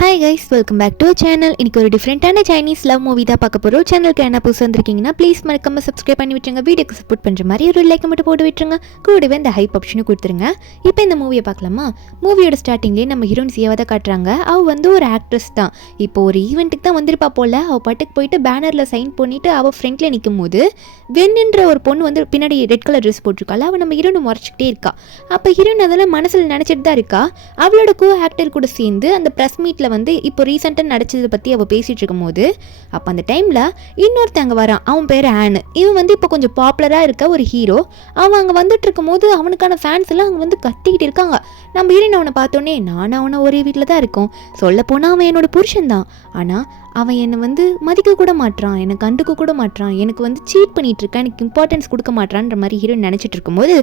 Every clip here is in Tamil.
Hi guys, welcome back to channel. இன்றைக்கி ஒரு டிஃப்ரெண்ட்டான சைனீஸ் லவ் மூவி தான் பார்க்க போகிறோம். சேனலுக்கு என்ன புதுசு வந்திருக்கீங்கன்னா ப்ளீஸ் மறக்காம சப்ஸ்கிரைப் பண்ணி விட்டுருங்க. வீடியோக்கு சப்போர்ட் பண்ணுற மாதிரி ஒரு லைக் மட்டும் போட்டு விட்டுருங்க. கூடவே இந்த ஹைப் ஆப்ஷனும் கொடுத்துருங்க. இப்போ இந்த மூவியை பார்க்கலாமா? மூவியோட ஸ்டார்டிங்லேயே நம்ம ஹீரோயின் சியாவை தான் காட்டுறாங்க. அவள் வந்து ஒரு ஆக்ட்ரஸ் தான். இப்போ ஒரு ஈவெண்ட்டுக்கு தான் வந்திருப்பா போல். அவள் பாட்டுக்கு போயிட்டு பேனரில் சைன் பண்ணிவிட்டு அவள் ஃப்ரெண்டில் நிற்கும் போது வெண்ணுன்ற ஒரு பொண்ணு வந்து பின்னாடி ரெட் கலர் ட்ரெஸ் போட்டிருக்காள். அவள் நம்ம ஹீரோனை முறைச்சிக்கிட்டே இருக்கா. அப்போ ஹீரோயின் அதெல்லாம் மனசில் நினச்சிட்டு தான் இருக்கா. அவளோட கோ ஆக்டர் கூட சேர்ந்து அந்த ப்ரெஸ் மீட்டில் வந்து இப்போ ரீசெண்டாக நடிச்சதை பற்றி அவள் பேசிகிட்டு இருக்கும் போது அப்போ அந்த டைமில் இன்னொருத்தங்க வரான். அவன் பேர் ஆனு. இவன் வந்து இப்போ கொஞ்சம் பாப்புலராக இருக்க ஒரு ஹீரோ. அவன் அங்கே வந்துட்டு இருக்கும் போது அவனுக்கான ஃபேன்ஸ் எல்லாம் அங்கே வந்து கத்திக்கிட்டு இருக்காங்க. நம்ம ஹீரோயின் அவனை பார்த்தோன்னே நான் அவனை ஒரே வீட்டில் தான் இருக்கோம். சொல்லப்போனால் அவன் என்னோட புருஷன் தான். ஆனால் அவன் என்னை வந்து மதிக்க கூட மாட்டான், என்னை கண்டுக்க கூட மாட்டான், எனக்கு வந்து சீட் பண்ணிகிட்டு இருக்கான், எனக்கு இம்பார்ட்டன்ஸ் கொடுக்க மாட்டான்ற மாதிரி ஹீரோயின் நினச்சிட்டு இருக்கும்போது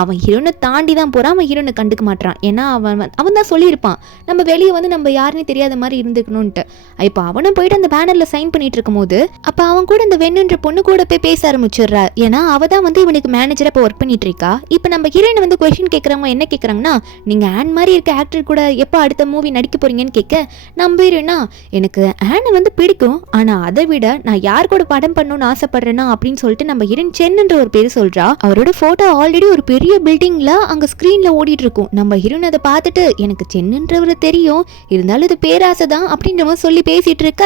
அவன் ஹீரோனை தாண்டி தான் போகிறான். அவன் ஹீரோனை கண்டுக்க மாட்டான். ஏன்னா அவன் தான் சொல்லியிருப்பான் நம்ம வெளியே வந்து நம்ம யாருன்னே தெரியாத மாதிரி இருந்துக்கணும்ன்ட்டு. இப்போ அவனும் போயிட்டு அந்த பேனரில் சைன் பண்ணிட்டு இருக்கும் போது அப்போ அவன் கூட அந்த வெண்ணுன்ற பொண்ணு கூட போய் பேச ஆரம்பிச்சிடுறா. ஏன்னா அவள் தான் வந்து இவனுக்கு மேனேஜராக இப்போ ஒர்க் பண்ணிட்டு இருக்கா. இப்போ நம்ம ஹீரோயின் வந்து கொஸ்டின் கேட்குறவங்க என்ன கேட்குறாங்கன்னா, நீங்கள் ஆன் மாதிரி இருக்க ஆக்டர் கூட எப்போ அடுத்த மூவி நடிக்க போறீங்கன்னு கேட்க நம்ம ஹீரோயினா எனக்கு ஆனை வந்து பிடிக்கும், ஆனால் அதை விட நான் யார் கூட படம் பண்ணணும்னு ஆசைப்படுறேன்னா அப்படின்னு சொல்லிட்டு நம்ம ஹீரோயின் சென்னுன்ற ஒரு பேர் சொல்றா. அவரோட போட்டோ ஆல்ரெடி ஒரு பெரிய பில்டிங்ல அங்க ஸ்கிரீன்ல ஓடிட்டு இருக்கும். நம்ம ஹீரோயின் அதை பார்த்துட்டு எனக்கு சென்னுன்றவரை தெரியும், இருந்தாலும் இது பேராசை தான் அப்படின்ற மாதிரி சொல்லி பேசிட்டு இருக்க.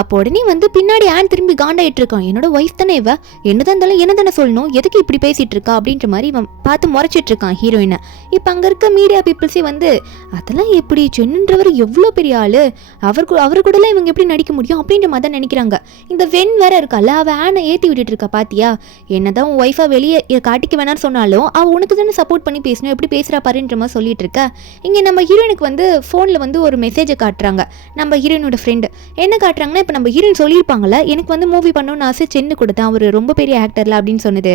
அப்போ உடனே வந்து பின்னாடி ஆன் திரும்பி காண்டாயிட்டு இருக்கான். என்னோட ஒய்ஃப் தானே இவ, என்னதான் இருந்தாலும் என்ன தானே சொல்லணும், எதுக்கு இப்படி பேசிட்டு இருக்கா அப்படின்ற மாதிரி இவன் பார்த்து முறைச்சிட்டு இருக்கான் ஹீரோயினை. இப்போ அங்க இருக்க மீடியா பீப்புள்ஸே வந்து அதெல்லாம் எப்படி, சென்னுன்றவர் எவ்வளோ பெரிய ஆளு, அவரு கூடலாம் இவங்க எப்படி நடிக்க முடியும் அப்படின்ற மாதிரி தான் நினைக்கிறாங்க. இந்த வெண் வேற இருக்கால, அவள் ஆனை ஏற்றி விட்டுட்டு இருக்கா. பாத்தியா, என்னதான் உன் ஒய்ஃபை வெளியே காட்டிக்க வேணான்னு சொன்னாலும் அவள் உனக்கு தானே சப்போர்ட் பண்ணி பேசணும், எப்படி பேசுகிறா பாருன்ற மாதிரி சொல்லிட்டு இருக்க. இங்கே நம்ம ஹீரோயினுக்கு வந்து ஃபோனில் வந்து ஒரு மெசேஜை காட்டுறாங்க. நம்ம ஹீரோயினோட ஃப்ரெண்டு என்ன காட்டுறாங்கன்னா, இப்போ நம்ம ஹீரோயின் சொல்லியிருப்பாங்களே எனக்கு வந்து மூவி பண்ணணும்னு ஆசை, சென்னு கொடுத்தான், அவர் ரொம்ப பெரிய ஆக்டர்ல அப்படின்னு சொன்னது.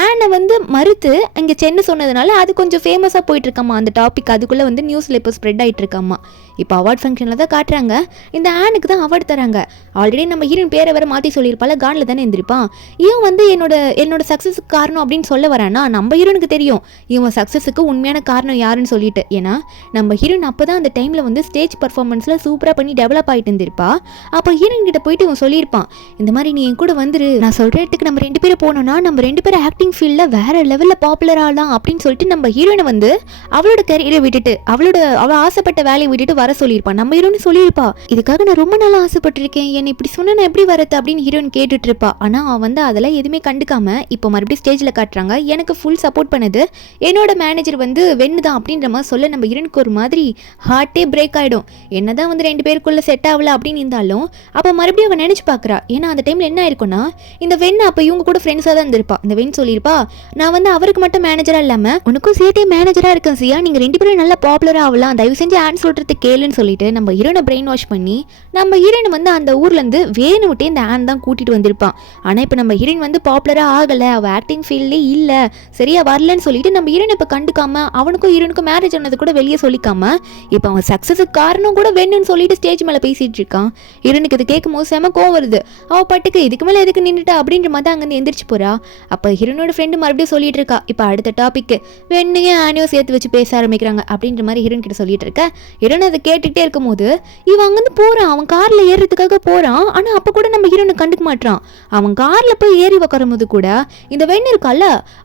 ஆனை வந்து மறுத்து இங்கே சென்னு சொன்னதுனால அது கொஞ்சம் ஃபேமஸாக போயிட்டு இருக்காமா அந்த டாபிக். அதுக்குள்ளே வந்து நியூஸில் இப்போ ஸ்ப்ரெட் ஆகிட்டு இருக்காமா. இப்போ அவார்ட் ஃபங்க்ஷனில் தான் காட்டுறாங்க. இந்த ஆனுக்கு தான் அவார்டு தராங்க. ஆல்ரெடி நம்ம ஹீரோயின் பேரை வேற மாற்றி சொல்லியிருப்பால, கானில் தானே இருந்திருப்பான். இவன் வந்து என்னோட சக்ஸஸுக்கு காரணம் அப்படின்னு சொல்ல வரானா. நம்ம ஹீரோனுக்கு தெரியும் இவன் சக்ஸஸுக்கு உண்மையான காரணம் யாருன்னு சொல்லிட்டு. ஏன்னா நம்ம ஹீரோயின் அப்போ தான் அந்த டைமில் வந்து ஸ்டேஜ் பர்ஃபார்மன்ஸில் சூப்பராக பண்ணி டெவலப் ஆகிட்டு இருந்திருப்பா. அப்போ ஹீரோயின் கிட்ட போயிட்டு இவன் சொல்லியிருப்பான், இந்த மாதிரி நீ என் கூட வந்துரு, நான் சொல்கிற இடத்துக்கு நம்ம 2 பேரும் போனோம்னா நம்ம 2 பேரும் ஆக்டிங் ஃபீல்டில் வேற லெவலில் பாப்புலர் ஆகலாம் அப்படின்னு சொல்லிட்டு நம்ம ஹீரோயினை வந்து அவளோட கரியரை விட்டுட்டு அவள் ஆசைப்பட்ட வேலையை விட்டுட்டு வர சொல்லியிருப்பான். நம்ம ஹீரோயின் சொல்லியிருப்பா, இதுக்காக நான் ரொம்ப நாளாக ஆசைப்பட்டிருக்கேன், என்னை இப்படி சொன்னா நான் எப்படி வரது அப்படின்னு ஹீரோயின் கேட்டுட்டு இருப்பா. ஆனால் அவன் வந்து அதெல்லாம் எதுவுமே கண்டுக்காம இப்போ மறுபடியும் ஸ்டேஜில் காட்டுறாங்க. எனக்கு ஃபுல் சப்போர்ட் பண்ணது என்னோட மேனேஜர் வந்து வெண்ணு தான் அப்படின்ற மாதிரி சொல்ல நம்ம ஹீரோனுக்கு ஒரு மாதிரி ஹார்ட்டே பிரேக் ஆகிடும். என்னதான் வந்து 2 பேருக்குள்ளே செட் ஆகல அப்படின்னு இருந்தாலும் அப்போ மறுபடியும் அவன் நினச்சி பார்க்குறா. ஏன்னா அந்த டைமில் என்ன ஆயிருக்கும்னா, இந்த வெண்ணு அப்போ இவங்க கூட ஃப்ரெண்ட்ஸாக தான் இருந்திருப்பா. இந்த வெண் சொல்லியிருப்பா, நான் வந்து அவருக்கு மட்டும் மேனேஜராக இல்லாமல் உனக்கும் சேர்த்தே மேனேஜராக இருக்கேன் சியா, நீங்கள் 2 பேரும் நல்லா பாப்புலராக ஆகலாம், தயவு செஞ்சு ஆன் சொல்கிறது கேளுன்னு சொல்லிட்டு நம்ம ஹீரோனை பிரெயின் வாஷ் பண்ணி நம்ம ஹீரோயின் வந்து அந்த ஊர்லேருந்து வேணும் விட்டு இந்த ஆன் தான் கூட்டிகிட்டு வந்திருப்பான். ஆனால் இப்போ நம்ம ஹீரோயின் வந்து பாப்புலராக ஆகலை, அவள் ஆக்டிங் ஃபீல்ட்லே இல்லை, சரியா வரலன்னு சொல்லிட்டு நம்ம ஹீரோயின் இப்போ கண்டுக்காம அவனுக்கும் ஹீரோனுக்கும் மேரேஜ் ஆனது கூட வெளியே சொல்லிக்காம இப்போ அவன் சக்ஸஸுக்கு காரணம் கூட வேணும்னு சொல்லிட்டு ஸ்டேஜ் மேலே பேசிகிட்டு இருக்கான். ஹீரோனுக்கு இது கேட்கும் போது செம கோவம் வருது. அவள் பாட்டுக்கு இதுக்கு மேலே எதுக்கு நின்றுட்டா அப்படின்ற மாதிரி அங்கேருந்து எந்திரிச்சு போகிறா. அப்போ ஹீரோனோட ஃப்ரெண்டு மறுபடியும் சொல்லிட்டு இருக்கா, இப்போ அடுத்த டாபிக் வெண்ணையும் ஆனியும் சேர்த்து வச்சு பேச ஆரம்பிக்கிறாங்க அப்படின்ற மாதிரி ஹீரோன் கிட்ட சொல்லிட்டு இருக்க. ஹீரோன் அதை கேட்டுக்கிட்டே இருக்கும் போது இவன் அங்கேருந்து போகிறான், அவன் காரில் ஏறுறதுக்காக போகிறான். ஆனால் அப்போ கூட நம்ம ஹீரோனை கண்டுக்க மாட்டான். அவன் காரில் போய் ஏறி உட்காரும் போது கூட இந்த வெண்ணு இருக்கால,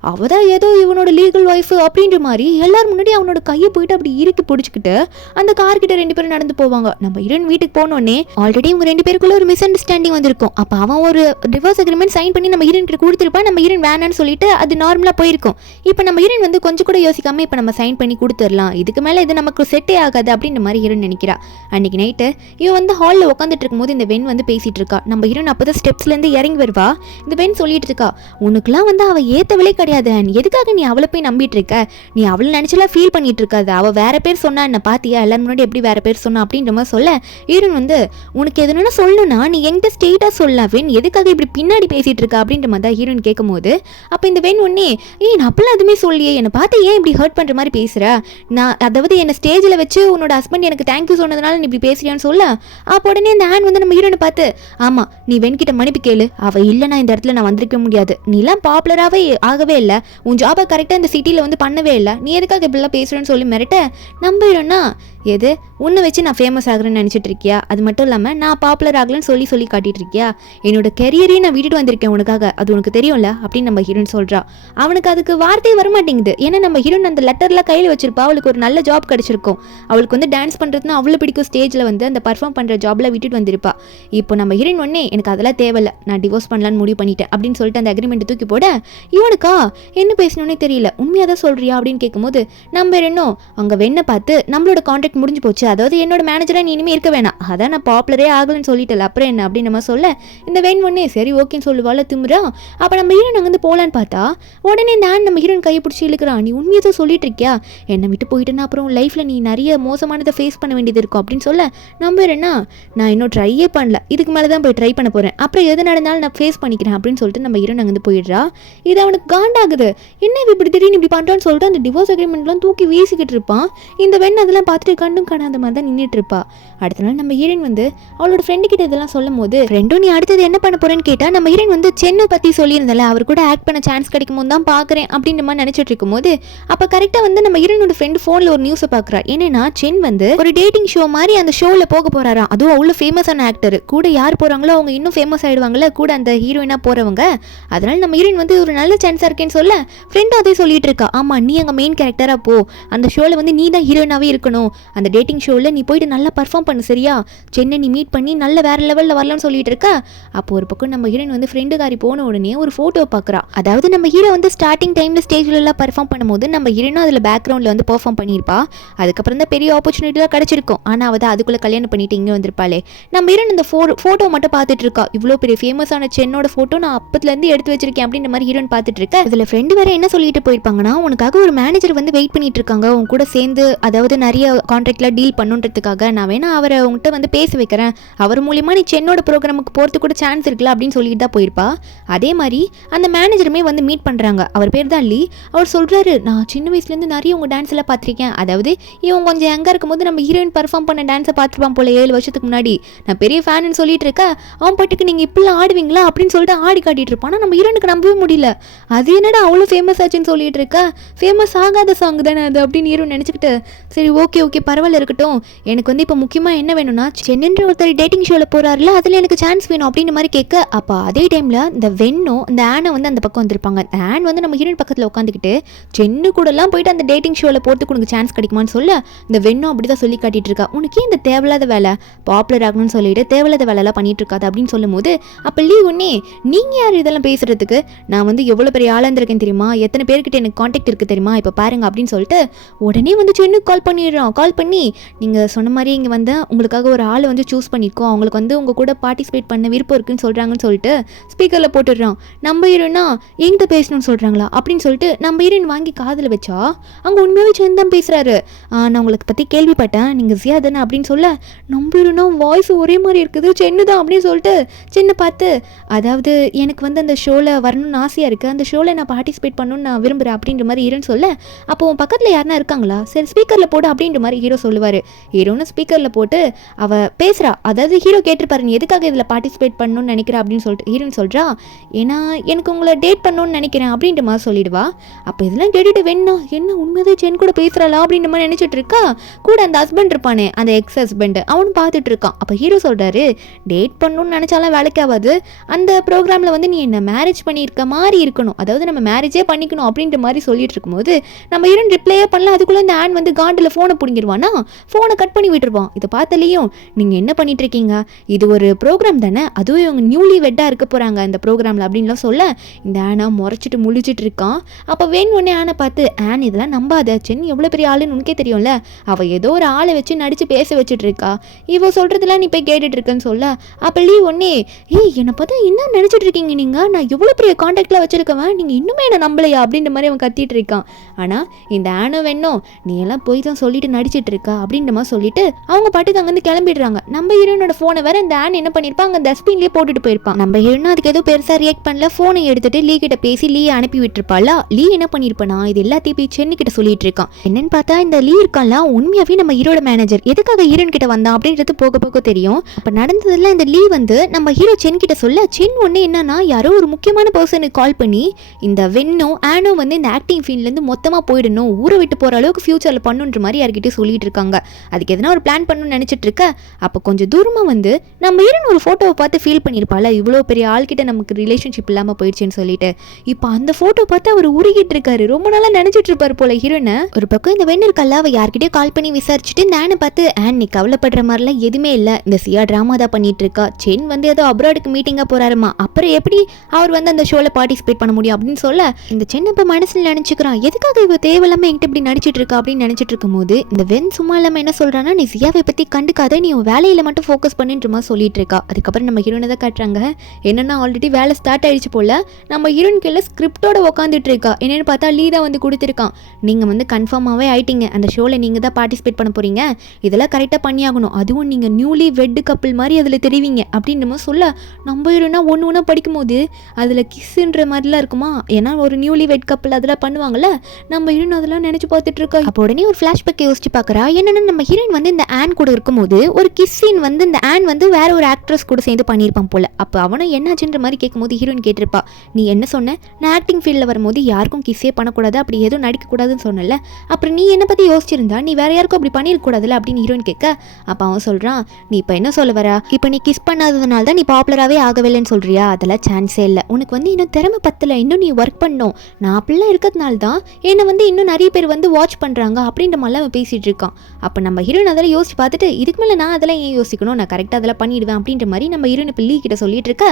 அவ தான் ஏதோ இவனோட லீகல் ஒய்ஃப் அப்படின்ற மாதிரி எல்லாரும் முன்னாடி அவனோட கையை போயிட்டு அப்படி இறுக்கி பிடிச்சிக்கிட்டு அந்த கார்கிட்ட 2 பேரும் நடந்து போவாங்க. நம்ம ஹீரோயின் வீட்டுக்கு போனோடனே ஆல்ரெடி இவங்க 2 பேருக்குள்ள ஒரு மிஸ் அண்டர்ஸ்டாண்டிங் வந்திருக்கும். அப்போ அவன் ஒரு டிவோர்ஸ் அக்ரிமெண்ட் சைன் பண்ணி நம்ம ஹீரோயின் கிட்ட கொடுத்துருப்பான். நம்ம ஹீரோயின் வேணான்னு சொல்லிட்டு அது நார்மலாக போயிருக்கும். இப்போ நம்ம ஹீரோயின் வந்து கொஞ்சம் கூட யோசிக்காம இப்போ நம்ம சைன் பண்ணி கொடுத்துடலாம், இதுக்கு மேலே இது நமக்கு செட்டே ஆகாது அப்படின்ற மாதிரி ஹீரோயின் நினைக்கிறா. அன்னைக்கு நைட்டு இவன் வந்து ஹாலில் உட்காந்துட்டு இருக்கும்போது இந்த வெண் வந்து பேசிட்டு இருக்கா. நம்ம ஹீரோயின் அப்போ தான் ஸ்டெப்ஸ்லேருந்து இறங்கி வருவா. இந்த வெண் சொல்லிட்டு இருக்கா, உனக்குலாம் வந்து அவள் ஏற்றவளே கிடையாது, எதுக்காக நீ அவளை போய் நம்பிட்டு இருக்க, நீ அவளை நினச்சலாம் ஃபீல் பண்ணிட்டு இருக்காது, அவள் வேற பேர் சொன்னா என்ன பாத்தியா, எல்லாரும் முன்னாடி எப்படி வேற பேர் சொன்னா அப்படின்ற மாதிரி சொல்ல ஹீரோயின் வந்து உனக்கு எதுனா சொல்லணும்னா நீ என்கிட்ட ஸ்ட்ரெயிட்டாக சொல்லலாம் வெண், எதுக்காக இப்படி பின்னாடி பேசிட்டு இருக்கா அப்படின்ற மாதிரி தான் ஹீரோயின் கேட்கும் போது அப்போ இந்த வெண் ஒன்னே நான் அப்பெல்லாம் எதுவுமே சொல்லியே, என்னை பார்த்து ஏன் இப்படி ஹர்ட் பண்ணுற மாதிரி பேசுகிற, நான் அதாவது என்னை ஸ்டேஜில் வச்சு உன்னோட ஹஸ்பண்ட் எனக்கு தேங்க்யூ சொன்னதுனால நீ இப்படி பேசுறியான்னு சொல்ல. அப்போ உடனே இந்த ஆன் வந்து நம்ம ஹீரோனை பார்த்து, ஆமாம் நீ வெண்கிட்ட மன்னிப்பு கேளு, அவள் இல்லைனா இந்த இடத்துல நான் வந்திருக்க முடியாது, நீலாம் பாப்புலராகவே ஆகவே இல்லை, உன் ஜாபை கரெக்டாக இந்த சிட்டியில் வந்து பண்ணவே இல்லை, நீ எதுக்காக இப்படிலாம் பேசுகிறேன்னு சொல்லி மிரட்ட நம்ம ஹீரோனா எது உன்னை வச்சு நான் ஃபேமஸ் ஆகுறேன்னு நினச்சிட்டு இருக்கியா? அது மட்டும் இல்லாமல் நான் பாப்புலர் ஆகலன்னு சொல்லி காட்டிட்டு இருக்கியா? என்னோட கெரியரையும் நான் விட்டுட்டு வந்திருக்கேன் உனக்காக, அது உனக்கு தெரியும்ல அப்படின்னு நம்ம ஹீரோயின் சொல்கிறா. அவனுக்கு அதுக்கு வார்த்தையே வரமாட்டேங்குது. ஏன்னா நம்ம ஹீரோயின் அந்த லெட்டர்லாம் கையில் வச்சிருப்பா. அவளுக்கு ஒரு நல்ல ஜாப் கிடச்சிருக்கும். அவளுக்கு வந்து டான்ஸ் பண்ணுறதுனா அவ்வளோ பிடிக்கும். ஸ்டேஜில் வந்து அந்த பர்ஃபார்ம் பண்ணுற ஜாப்லாம் விட்டுட்டு வந்திருப்பா. இப்போ நம்ம ஹீரோயின் ஒன்னே எனக்கு அதெல்லாம் தேவையில்லை, நான் டிவோர்ஸ் பண்ணலான்னு முடிவு பண்ணிட்டேன் அப்படின்னு சொல்லிட்டு அந்த அக்ரிமெண்ட் தூக்கி போட, இவனுக்கா என்ன பேசணுன்னே தெரியல. உண்மையாக தான் சொல்கிறியா அப்படின்னு கேட்கும்போது நம்ம இன்னும் அங்கே வெண்ணை பார்த்து நம்மளோட கான்ட்ராக்ட் முடிஞ்சு போச்சு, அதாவது என்னோட மேனேஜராக நீ இனிமேல் இருக்க வேணாம், அதான் நான் பாப்புலரே ஆகலன்னு சொல்லிட்டல, அப்புறம் என்ன அப்படின்னு நம்ம சொல்ல இந்த வெண் ஒன்னே சரி ஓகேன்னு சொல்லுவாள் திமுறா. அப்போ நம்ம ஹீரோயின் அங்கேருந்து போகலான்னு பார்த்தா உடனே நான் நம்ம ஹீரோயின் கையை பிடிச்சி இழுக்கிறான். நீ உண்மையை தான் சொல்லிட்டு இருக்கியா? என்னை விட்டு போயிட்டேன்னா அப்புறம் லைஃப்பில் நீ நிறைய மோசமானதை ஃபேஸ் பண்ண வேண்டியது இருக்கும் அப்படின்னு சொல்ல நம்ம என்ன நான் இன்னும் ட்ரையே பண்ணல, இதுக்கு மேலே தான் போய் ட்ரை பண்ண போகிறேன், அப்புறம் எது நடந்தாலும் நான் ஃபேஸ் பண்ணிக்கிறேன் அப்படின்னு சொல்லிட்டு நம்ம ஹீரோயின் அங்கேருந்து போயிடுறா. இது அவனுக்கு காண்டாகுது. என்ன இப்படி திடீர்னு இப்படி பண்ணுறான்னு சொல்லிட்டு அந்த டிவோர்ஸ் அக்ரிமெண்ட்லாம் தூக்கி வீசிக்கிட்டு இருப்பான். இந்த வெண் அதெல்லாம் பார்த்துட்டு கண்டும் காணாத மாதிரி தான் நின்றுட்டு இருப்பா. அடுத்த நாள் நம்ம ஹீரோயின் வந்து அவளோட ஃப்ரெண்டு கிட்ட இதெல்லாம் சொல்லும் போது ஃப்ரெண்டும் நீ அடுத்தது என்ன பண்ண போறேன்னு கேட்டா நம்ம ஹீரோயின் வந்து சென்னை பற்றி சொல்லியிருந்தால அவர் கூட ஆக்ட் பண்ண சான்ஸ் கிடைக்கும் போது தான் பார்க்குறேன் அப்படின்ற மாதிரி நினச்சிட்டு இருக்கும் போது அப்போ கரெக்டாக வந்து நம்ம ஹீரோனோட ஃப்ரெண்டு ஃபோனில் ஒரு நியூஸை பார்க்குறா. என்னன்னா சென் வந்து ஒரு டேட்டிங் ஷோ மாதிரி அந்த ஷோவில் போக போறாராம். அதுவும் அவ்வளோ ஃபேமஸான ஆக்டர் கூட யார் போகிறாங்களோ அவங்க இன்னும் ஃபேமஸ் ஆயிடுவாங்கல்ல கூட அந்த ஹீரோயினாக போகிறவங்க. அதனால நம்ம ஹீரோயின் வந்து ஒரு நல்ல சான்ஸாக இருக்கேன்னு சொல்ல ஃப்ரெண்டும் அதே சொல்லிட்டு இருக்கா. ஆமாம் நீ அங்கே மெயின் கேரக்டராக போ, அந்த ஷோவில் வந்து நீ தான் ஹீரோயினாகவே இருக்கணும், அந்த டேட்டிங் ஷோவில் நீ போயிட்டு நல்லா பர்ஃபார்ம் பண்ணு சரியா, சென்னை நீ மீட் பண்ணி நல்ல வேற லெவலில் வரலாம்னு சொல்லிட்டு இருக்கா. அப்போ ஒரு பக்கம் நம்ம ஹீரோயின் வந்து ஃப்ரெண்டுக்காரி போன உடனே ஒரு ஃபோட்டோ பார்க்குறா. அதாவது நம்ம ஹீரோ வந்து ஸ்டார்டிங் டைமில் ஸ்டேஜ்லலாம் பர்ஃபார்ம் பண்ணும்போது நம்ம ஹீரோனும் அதில் பேக்ரவுண்டில் வந்து பர்ஃபார்ம் பண்ணியிருப்பா. அதுக்கப்புறம் தான் பெரிய ஆப்பர்ச்சுனிட்டிலாம் கிடச்சிருக்கும். ஆனால் அவள் தான் அதுக்குள்ளே கல்யாணம் பண்ணிட்டு இங்கே வந்திருப்பாளே. நம்ம ஹீரோன் இந்த ஃபோட்டோ மட்டும் பார்த்துட்டு இருக்கா. இவ்வளோ பெரிய ஃபேமஸான சென்னோட ஃபோட்டோ நான் அப்பத்துலேருந்து எடுத்து வச்சிருக்கேன் அப்படின்ற மாதிரி ஹீரோன் பார்த்துட்டு இருக்கேன். இதில் ஃப்ரெண்டு வேற என்ன சொல்லிட்டு போயிருப்பாங்கன்னா உனக்காக ஒரு மேனேஜர் வந்து வெயிட் பண்ணிட்டு இருக்காங்க உன் கூட சேர்ந்து, அதாவது நிறைய கான்ட்ராக்ட்ல டீல் பண்ணுன்றதுக்காக நான் வேணா அவரை உங்ககிட்ட வந்து பேச வைக்கிறேன், அவர் மூலியமா நீ சென்னோட ப்ரோக்ராமுக்கு போகிறது கூட சான்ஸ் இருக்குல்ல அப்படின்னு சொல்லிட்டு தான் போயிருப்பா. அதே மாதிரி அந்த மேனேஜருமே வந்து மீட் பண்ணுறாங்க. அவர் பேர் தான் லீ. அவர் சொல்கிறாரு நான் சின்ன வயசுலேருந்து நிறைய உங்கள் டான்ஸ் எல்லாம் பார்த்துருக்கேன், அதாவது இவன் கொஞ்சம் எங்கே இருக்கும்போது நம்ம ஹீரோயின் பர்ஃபார்ம் பண்ண டான்ஸை பார்த்துருப்பான் போல 7 வருஷத்துக்கு முன்னாடி, நான் பெரிய ஃபேன்னு சொல்லிட்டு இருக்கேன், அவன் பாட்டுக்கு நீங்கள் இப்படிலாம் ஆடுவீங்களா அப்படின்னு சொல்லிட்டு ஆடி காட்டிட்டு இருப்பான். நம்ம ஹீரோனுக்கு நம்பவே முடியல. அது என்னடா அவ்வளோ ஃபேமஸ் ஆச்சுன்னு சொல்லிட்டு இருக்கா, ஃபேமஸ் ஆகாத சாங் தானே அது அப்படின்னு ஹீரோ நினச்சிக்கிட்டு சரி ஓகே பரவாயில்ல இருக்கட்டும், எனக்கு வந்து இப்போ முக்கியமாக என்ன வேணும்னா சென்னைன்ற ஒருத்தர் டேட்டிங் ஷோவில் போகிறாருல அதில் எனக்கு சான்ஸ் வேணும் அப்படின்ற மாதிரி கேட்க, அப்போ அதே டைமில் இந்த வெண்ணும் இந்த ஆனை வந்து அந்த பக்கம் வந்திருப்பாங்க. ஆன் வந்து நம்ம ஹீரோயின் பக்கத்தில் உட்காந்துக்கிட்டு சென்னு கூடலாம் போயிட்டு அந்த டேட்டிங் ஷோவில் போகிறதுக்கு உனக்கு சான்ஸ் கிடைக்குமான்னு சொல்ல இந்த வெண்ணும் அப்படி தான் சொல்லி காட்டிட்டு இருக்கா. உனக்கு இந்த தேவையில்லாத வேலை பாப்புலர் ஆகணும்னு சொல்லிட்டு தேவையில்லாத வேலைலாம் பண்ணிட்டு இருக்காது அப்படின்னு சொல்லும் போது அப்போ லீவ் ஒன்னே நீங்கள் யார் இதெல்லாம் பேசுறதுக்கு, நான் வந்து எவ்வளோ பெரிய ஆளாக இருந்திருக்கேன் தெரியுமா, எத்தனை பேர்கிட்ட எனக்கு கான்டாக்ட் இருக்குது தெரியுமா, இப்போ பாருங்க அப்படின்னு சொல்லிட்டு உடனே வந்து சென்னுக்கு கால் பண்ணிடுறான். கால் பண்ணி நீங்கள் சொன்ன மாதிரி இங்கே வந்து உங்களுக்காக ஒரு ஆளை வந்து சூஸ் பண்ணியிருக்கோம், அவங்களுக்கு வந்து உங்கள் கூட பார்ட்டிசிபேட் பண்ண விருப்பம் இருக்குன்னு சொல்கிறாங்கன்னு சொல்லிட்டு ஸ்பீக்கரில் போட்டுடுறான். நம்ம ஹீரோனா எங்கிட்ட பேசணும்னு சொல்கிறாங்களா அப்படின்னு சொல்லிட்டு நம்ம ஹீரோயின் வாங்கி காதில் வச்சா அங்கே உண்மையாகவே சென் தான் பேசுகிறாரு. நான் உங்களுக்கு பற்றி கேள்விப்பட்டேன், நீங்கள் ஜியா தானே அப்படின்னு சொல்ல நம்ம ஹீரோனா வாய்ஸ் ஒரே மாதிரி இருக்குது, சென்னு தான் அப்படின்னு சொல்லிட்டு சென்னை பார்த்து அதாவது எனக்கு வந்து அந்த ஷோவில் வரணும்னு ஆசையாக இருக்குது, அந்த ஷோவில் நான் பார்ட்டிசிபேட் பண்ணணும்னு நான் விரும்புகிறேன் அப்படின்ற மாதிரி ஹீரோன்னு சொல்ல அப்போ உன் பக்கத்தில் யாருனா இருக்காங்களா, சரி ஸ்பீக்கரில் போடு அப்படின்ற மாதிரி ஹீரோ சொல்லுவார். ஹீரோன்னு ஸ்பீக்கரில் போட்டு அவள் பேசுகிறா. அதாவது ஹீரோ கேட்டிருப்பாரு நீ எதுக்காக இதில் பார்ட்டிசிபேட் பண்ணணும்னு நினைக்கிறா அப்படின்னு சொல்லிட்டு ஹீரோன்னு சொல்கிறா ஏன்னா எனக்கு உங்களை டேட் பண்ணணும்னு நினைக்கிறேன் அப்படின்ற மாதிரி சொல்லிடுவா. அப்போ இதெல்லாம் கேட்டுட்டு வேணா என்ன உண்மையாக சென் கூட பேசுகிறாளா அப்படின்ற மாதிரி நினச்சிட்டு இருக்கா. கூட அந்த ஹஸ்பண்ட் இருப்பானே அந்த எக்ஸ் ஹஸ்பண்ட் அவனும் பார்த்துட்டு இருக்கான். அப்போ ஹீரோ சொல்கிறாரு டேட் பண்ணணும்னு நினச்சாலாம் வேலைக்காகாது, அந்த ப்ரோக்ராமில் வந்து நீ என்ன மேரேஜ் பண்ணியிருக்க மாதிரி இருக்கணும், அதாவது நம்ம மேரேஜே பண்ணிக்கணும் அப்படின்ற மாதிரி சொல்லிட்டு இருக்கும்போது நம்ம ஹீரோன் ரிப்ளையே பண்ணல. அதுக்குள்ளே இந்த ஆன் வந்து காண்டில் ஃபோனை பிடிங்கிடுவானா, ஃபோனை கட் பண்ணி விட்டுருவான். இதை பார்த்தாலேயும் நீங்கள் என்ன பண்ணிட்டு இருக்கீங்க, இது ஒரு ப்ரோக்ராம் தானே, அதுவும் இவங்க நியூலி வெட்டாக இருக்க போகிறாங்க இந்த ப்ரோக்ராமில் அப்படின்லாம் சொல்ல இந்த ஆனா முறைச்சிட்டு முழிச்சிட்டு இருக்கான். அப்போ வேணும் ஒன்னே ஆனை பார்த்து ஆன் இதெல்லாம் நம்பாத, சென் எவ்வளோ பெரிய ஆளுன்னு உனக்கே தெரியும்ல, அவள் ஏதோ ஒரு ஆளை வச்சு நடித்து பேச வச்சுட்டு இருக்கா, இவ சொல்கிறதுலாம் நீ போய் கேட்டுட்டு இருக்கன்னு சொல்ல அப்போ லீ ஒன்னே என்னை பார்த்தா என்ன நினச்சிட்டு இருக்கீங்க நீங்கள், நான் எவ்வளோ பெரிய கான்டாக்டில் வச்சுருக்கவன், நீங்கள் இன்னுமே என்ன நம்பலையா அப்படின்ற மாதிரி அவன் கத்திட்டு இருக்கான். ஆனால் இந்த ஆனோ வேணும் நீ எல்லாம் போய் தான் சொல்லிட்டு நடிச்சிட்டு இருக்கா அப்படின்ற மாதிரி சொல்லிட்டு அவங்க பாட்டுக்கு அங்கேருந்து கிளம்பிடுறாங்க. நம்ம ஹீரோனோட ஃபோனை வேற இந்த ஆன் என்ன பண்ணியிருப்பாங்க அந்த டஸ்ட்பின்லேயே போட்டுட்டு போயிருப்பான். நம்ம ஹீரோனும் அதுக்கு எதுவும் பெருசாக ரியாக்ட் பண்ணல, ஃபோனை எடுத்துட்டு லீ கிட்ட பேசி லீ அனுப்பி விட்டுருப்பாளா. லீ என்ன பண்ணியிருப்பானா இது எல்லாத்தையும் போய் சென்னு கிட்ட சொல்லிட்டு இருக்கான். என்னன்னு பார்த்தா இந்த லீ இருக்கான்ல உண்மையாவே நம்ம ஹீரோட மேனேஜர், எதுக்காக ஹீரோன் கிட்ட வந்தான் அப்படின்றது போக போக தெரியும். அப்போ நடந்ததுல இந்த லீ வந்து நம்ம ஹீரோ சென் கிட்ட சொல்ல சென் ஒன்று என்னன்னா யாரோ ஒரு முக்கியமான பர்சனுக்கு கால் பண்ணி இந்த வென்னும் ஆனோ வந்து இந்த ஆக்டிங் ஃபீல்ட்லேருந்து மொத்தமாக போயிடணும், ஊரை விட்டு போகிற அளவுக்கு ஃபியூச்சரில் பண்ணுன்ற மாதிரி யார்கிட்டயும் சொல்லி சொல்லிட்டு இருக்காங்க. அதுக்கு எதனா ஒரு பிளான் பண்ணணும்னு நினச்சிட்டு இருக்க. அப்போ கொஞ்சம் தூரமாக வந்து நம்ம ஹீரோயின் ஒரு ஃபோட்டோவை பார்த்து ஃபீல் பண்ணியிருப்பாள், இவ்வளோ பெரிய ஆள்கிட்ட நமக்கு ரிலேஷன்ஷிப் இல்லாமல் போயிடுச்சுன்னு சொல்லிட்டு. இப்போ அந்த ஃபோட்டோ பார்த்து அவர் உருகிட்டு இருக்காரு. ரொம்ப நாளாக நினச்சிட்டு இருப்பார் போல ஹீரோயினை. ஒரு பக்கம் இந்த வெண்ணு இருக்கல்ல, அவள் யார்கிட்டயோ கால் பண்ணி விசாரிச்சுட்டு இந்த ஆனை பார்த்து, ஆன் நீ கவலைப்படுற மாதிரிலாம் எதுவுமே இல்லை, இந்த சியா ட்ராமா தான் பண்ணிட்டு இருக்கா, சென் வந்து ஏதோ அப்ராடுக்கு மீட்டிங்காக போறாருமா, அப்புறம் எப்படி அவர் வந்து அந்த ஷோவில் பார்ட்டிசிபேட் பண்ண முடியும் அப்படின்னு சொல்ல, இந்த சென் இப்போ மனசில் நினச்சிக்கிறான், எதுக்காக இவ தேவையில்லாமல் என்கிட்ட இப்படி நடிச்சிட்டு இருக்கா அப்படின்னு நினச்சிட்டு இருக்கும் போது இந்த வென் சும்மா இல்லாமல் என்ன சொல்றான்னா, நீ சியாவை பற்றி கண்டுக்காத, நீ வேலையில் மட்டும் ஃபோக்கஸ் பண்ணின்ற மாதிரி சொல்லிட்டு இருக்கா. அதுக்கப்புறம் நம்ம ஹீரோனை தான் காட்டுறாங்க. என்னன்னா ஆல்ரெடி வேலை ஸ்டார்ட் ஆயிடுச்சு போல. நம்ம ஹீரோயின் கையில் ஸ்கிரிப்டோட உட்காந்துட்டு இருக்கா. என்னன்னு பார்த்தா லீ தான் வந்து கொடுத்துருக்கான். நீங்கள் வந்து கன்ஃபார்மாகவே ஆயிட்டீங்க, அந்த ஷோவில் நீங்கள் தான் பார்ட்டிசிபேட் பண்ண போறீங்க, இதெல்லாம் கரெக்டாக பண்ணியாகணும், அதுவும் நீங்கள் நியூலி வெட் கப்பிள் மாதிரி அதில் தெரிவிங்க அப்படின்னு சொல்ல, நம்ம ஹீரோனா ஒன்று ஒன்றா படிக்கும்போது அதில் கிஸ்ன்ற மாதிரிலாம் இருக்குமா, ஏன்னா ஒரு நியூலி வெட் கப்பிள் அதெல்லாம் பண்ணுவாங்கல்ல, நம்ம ஹீரோயின் அதெல்லாம் நினச்சி பார்த்துட்டு இருக்கா. அப்போ உடனே ஒரு ஃப்ளாஷ்பேக் யோசிச்சு பார்க்குறா. என்னென்னா நம்ம ஹீரோயின் வந்து இந்த ஆன் கூட இருக்கும்போது ஒரு கிஸ் சீன் வந்து இந்த ஆன் வந்து வேற ஒரு ஆக்ட்ரஸ் கூட சேர்ந்து பண்ணியிருப்பான் போல. அப்போ அவனும் என்னாச்சுன்ற மாதிரி கேட்கும்போது ஹீரோயின் கேட்டிருப்பா, நீ என்ன சொன்ன, நான் ஆக்டிங் ஃபீல்டில் வரும்போது யாருக்கும் கிஸ்ஸே பண்ணக்கூடாது, அப்படி எதுவும் நடிக்கக்கூடாதுன்னு சொன்னல, அப்புறம் நீ என்னை பற்றி யோசிச்சிருந்தா நீ வேற யாருக்கும் அப்படி பண்ணியிருக்கூடாதுல்ல அப்படின்னு ஹீரோயின் கேட்க, அப்போ அவன் சொல்கிறான், நீ இப்போ என்ன சொல்ல வரா, இப்போ நீ கிஸ் பண்ணாததுனால தான் நீ பாப்புலராகவே ஆகவில்லைன்னு சொல்கிறியா, அதெல்லாம் சான்ஸே இல்லை, உனக்கு வந்து இன்னும் திறமை பத்தலை, இன்னும் நீ ஒர்க் பண்ணணும், நான் அப்படிலாம் இருக்கிறதுனால தான் என்னை வந்து இன்னும் நிறைய பேர் வந்து வாட்ச் பண்ணுறாங்க அப்படின்ற மாதிரிலாம் அவன் பேசிகிட்டு இருக்கான். அப்போ நம்ம ஹீரோயின் அதெல்லாம் யோசிச்சு பார்த்துட்டு, இதுக்கு மேலே நான் அதெல்லாம் ஏன் யோசிக்கணும், நான் கரெக்டாக அதெல்லாம் பண்ணிடுவேன் அப்படின்ற மாதிரி நம்ம ஹீரோயின் இப்போ லீ கிட்ட சொல்லிட்டு இருக்க.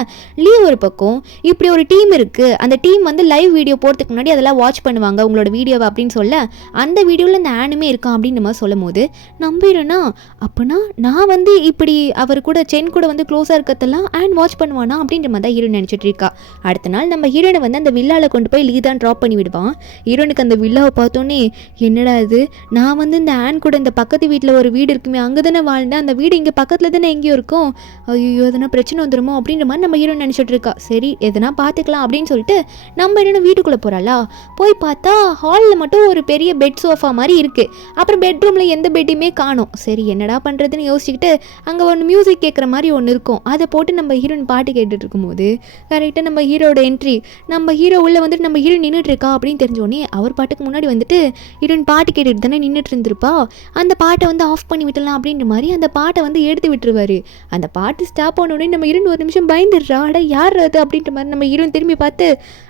லீ ஒரு பக்கம் இப்படி ஒரு டீம் இருக்குது, அந்த டீம் வந்து லைவ் வீடியோ போகிறதுக்கு முன்னாடி அதெல்லாம் வாட்ச் பண்ணுவாங்க உங்களோட வீடியோவை அப்படின்னு சொல்ல, அந்த வீடியோவில் இந்த ஆனுமே இருக்கான் அப்படின்ற மாதிரி சொல்லும் போது நம்ம ஹீரோனா, அப்போனா நான் வந்து இப்படி அவர் கூட சென் கூட வந்து க்ளோஸாக இருக்கிறதெல்லாம் ஆன் வாட்ச் பண்ணுவானா அப்படின்ற மாதிரி தான் ஹீரோயின் நினச்சிட்டு இருக்கா. அடுத்த நாள் நம்ம ஹீரோனை வந்து அந்த வில்லாவில் கொண்டு போய் லீ தான் ட்ராப் பண்ணி விடுவான். ஹீரோனுக்கு அந்த வில்லாவை பார்த்தோன்னே, என்னடா இது, நான் வந்து இந்த ஆன் கூட இந்த பக்கத்து வீட்டில் ஒரு வீடு இருக்குமே அங்கே தானே வாழ்ந்தேன், அந்த வீடு இங்கே பக்கத்தில் தானே எங்கேயும் இருக்கும், ஐயோ எதனா பிரச்சனை வந்துடுமோ அப்படின்ற மாதிரி நம்ம ஹீரோயின் நினச்சிட்டு இருக்கா. சரி எதனா பார்த்துக்கலாம் அப்படின்னு சொல்லிட்டு நம்ம என்ன வீட்டுக்குள்ளே போகிறாளா, போய் பார்த்தா ஹாலில் மட்டும் ஒரு பெரிய பெட் சோஃபா மாதிரி இருக்குது, அப்புறம் பெட்ரூமில் எந்த பெட்டையுமே காணும். சரி என்னடா பண்ணுறதுன்னு யோசிச்சுக்கிட்டு அங்கே ஒன்று மியூசிக் கேட்குற மாதிரி ஒன்று இருக்கும், அதை போட்டு நம்ம ஹீரோயின் பாட்டு கேட்டுட்டு இருக்கும்போது கரெக்டாக நம்ம ஹீரோட என்ட்ரி, நம்ம ஹீரோ உள்ளே வந்துட்டு நம்ம ஹீரோயின் நின்றுட்டு இருக்கா அப்படின்னு தெரிஞ்சோடனே அவர் பாட்டுக்கு முன்னாடி வந்துட்டு ஹீரோயின் பாட்டு கேட்டுட்டு தானே நின்றுட்டு இருந்திருப்பா, அந்த பாட்டை வந்து ஆஃப் பண்ணி விட்டலாம் அப்படின்ற மாதிரி அந்த பாட்டை வந்து எடுத்து விட்டுருவாரு. அந்த பாட்டு ஸ்டாப் ஆன உடனே நம்ம ஹீரோயின் ஒரு நிமிஷம் பயந்துடுறா, அட யார் அது அப்படின்ற மாதிரி நம்ம ஹீரோயின் திரும்பி பார்த்து,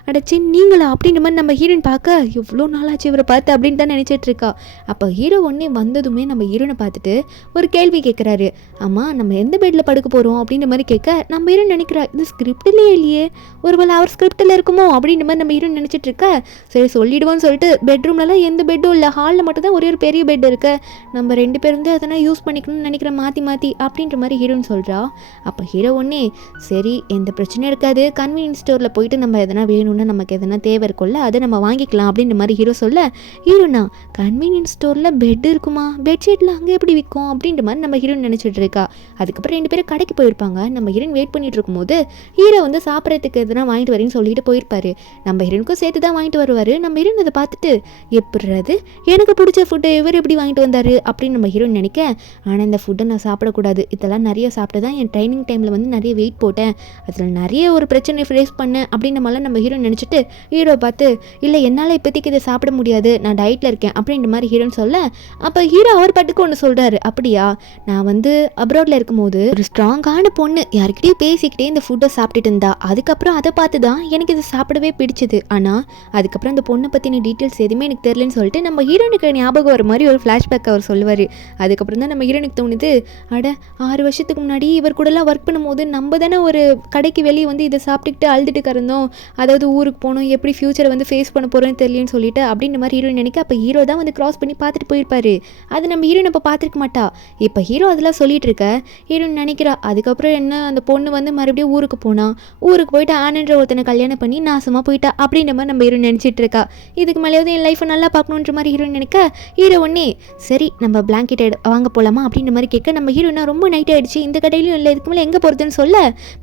அடச்சி நீங்களா அப்படின்ற மாதிரி நம்ம ஹீரோயின் பார்க்க, எவ்வளோ நாளாச்சு இவரை பார்த்து அப்படின்னு தான் நினச்சிட்டு இருக்கா. அப்போ ஹீரோ ஒன்னே வந்ததுமே நம்ம ஹீரோனை பார்த்துட்டு ஒரு கேள்வி கேட்குறாரு, ஆமாம் நம்ம எந்த பெட்டில் படுக்க போகிறோம் அப்படின்ற மாதிரி கேட்க, நம்ம ஹீரோயின் நினைக்கிறா இது ஸ்கிரிப்ட்லேயே இல்லையே, ஒருவேளை அவர் ஸ்கிரிப்டில் இருக்குமோ அப்படின்ற மாதிரி நம்ம ஹீரோயின் நினச்சிட்டு இருக்க. சரி சொல்லிடுவோன்னு சொல்லிட்டு பெட்ரூம்லலாம் எந்த பெட்டும் இல்லை, ஹாலில் மட்டும் தான் ஒரே ஒரு பெரிய பெட் இருக்கு, நம்ம 2 பேர் வந்து அதனால் யூஸ் பண்ணிக்கணும்னு நினைக்கிற மாற்றி அப்படின்ற மாதிரி ஹீரோன்னு சொல்கிறா. அப்போ ஹீரோ ஒன்னே, சரி எந்த பிரச்சனையும் இருக்காது, கன்வீனியன்ஸ் ஸ்டோரில் போயிட்டு நம்ம எதனா வேணும்னா நமக்கு எதனா தேவை இருக்கும்ல அதை நம்ம வாங்கிக்கலாம் அப்படின்ற மாதிரி ஹீரோ சொல்ல, ஹீரோனா கன்வீனியன்ஸ் ஸ்டோரில் பெட் இருக்குமா, பெட்ஷீட்டில் அங்கே எப்படி விற்கும் அப்படின்ற மாதிரி நம்ம ஹீரோயின் நினச்சிட்டு இருக்கா. அதுக்கப்புறம் 2 பேரும் கடைக்கு போயிருப்பாங்க. நம்ம ஹீரோயின் வெயிட் பண்ணிட்டு இருக்கும்போது ஹீரோ வந்து சாப்பிட்றதுக்கு எதனா வாங்கிட்டு வரேன்னு சொல்லிட்டு போயிருப்பாரு. நம்ம ஹீரோனுக்கும் சேர்த்து தான் வாங்கிட்டு வருவார். நம்ம ஹீரோயின் அதை பார்த்துட்டு, எப்படிறது எனக்கு பிடிச்ச ஃபுட்டை இவர் எப்படி வாங்கிட்டு வந்தார் அப்படின்னு நம்ம ஹீரோயின் நினைக்க, ஆனால் இந்த ஃபுட்டை நான் சாப்பிடக்கூடாது, இதெல்லாம் நிறைய சாப்பிட்டு தான் என் ட்ரைனிங் டைமில் வந்து நிறைய வெயிட் போட்டேன், அதில் நிறைய ஒரு பிரச்சனை ஃபேஸ் பண்ணேன் அப்படின்ற மாதிரிலாம் நம்ம ஹீரோயின் நினச்சிட்டு ஹீரோ பார்த்து, இல்லை என்னால் இப்போதைக்கு இதை சாப்பிட முடியாது, நான் டயட்டில் இருக்கேன் அப்படின்ற மாதிரி ஹீரோன்னு சொல்ல, அப்போ ஹீரோ அவர் பாட்டுக்கு ஒன்று சொல்கிறாரு, அப்படியா நான் வந்து அப்ராடில் இருக்கும்போது ஒரு ஸ்ட்ராங்கான பொண்ணு யார்கிட்டயும் பேசிக்கிட்டே இந்த ஃபுட்டை சாப்பிட்டுட்டு இருந்தா, அதுக்கப்புறம் அதை பார்த்து தான் எனக்கு இது சாப்பிடவே பிடிச்சது, ஆனால் அதுக்கப்புறம் அந்த பொண்ணை பற்றின டீட்டெயில்ஸ் எதுவுமே எனக்கு தெரியலன்னு சொல்லிட்டு நம்ம ஹீரோனுக்கு ஞாபகம் வர மாதிரி ஒரு ஃப்ளாஷ்பேக் அவர் சொல்லுவார். அதுக்கப்புறம் தான் நம்ம ஹீரோனுக்கு தோணுது, அட 6 வருஷத்துக்கு முன்னாடி இவர் கூடலாம் ஒர்க் பண்ணும்போது நம்ம தானே ஒரு கடைக்கு வெளியே வந்து இதை சாப்பிட்டுக்கிட்டு அழுதுட்டு கறந்தோம், அதாவது ஊருக்கு போகணும், எப்படி ஃப்யூச்சரை வந்து ஃபேஸ் பண்ண போகிறோன்னு தெரியலன்னு சொல்லிட்டு அப்படின்ற மாதிரி ஹீரோயின் நினைக்க, அப்போ ஹீரோ தான் வந்து கிராஸ் பண்ணி பார்த்துட்டு போயிருப்பாரு. அது நம்ம ஹீரோயின் இப்போ பார்த்துருக்க மாட்டா. இப்போ ஹீரோ அதெல்லாம் சொல்லிட்டு இருக்க ஹீரோயின் நினைக்கிறா, அதுக்கப்புறம் என்ன அந்த பொண்ணு வந்து மறுபடியும் ஊருக்கு போனா, ஊருக்கு போயிட்டு ஆனன்ற ஒருத்தனை கல்யாணம் பண்ணி நாசமாக போயிட்டா அப்படின்ற மாதிரி நம்ம ஹீரோயின் நினச்சிட்டு இருக்கா. இதுக்கு மேலேயாவது என் லைஃப்பை நல்லா பார்க்கணுன்ற மாதிரி ஹீரோயின் நினைக்க, ஹீரோ ஒன்னே சரி நம்ம பிளாங்கெட் வாங்க போகலாமா அப்படின்ற மாதிரி கேட்க, நம்ம ஹீரோயினா ரொம்ப நைட் ஆகிடுச்சு, இந்த கடையிலும் இல்லை, இதுக்கு மேலே எங்கே போகிறதுன்னு சொல்ல,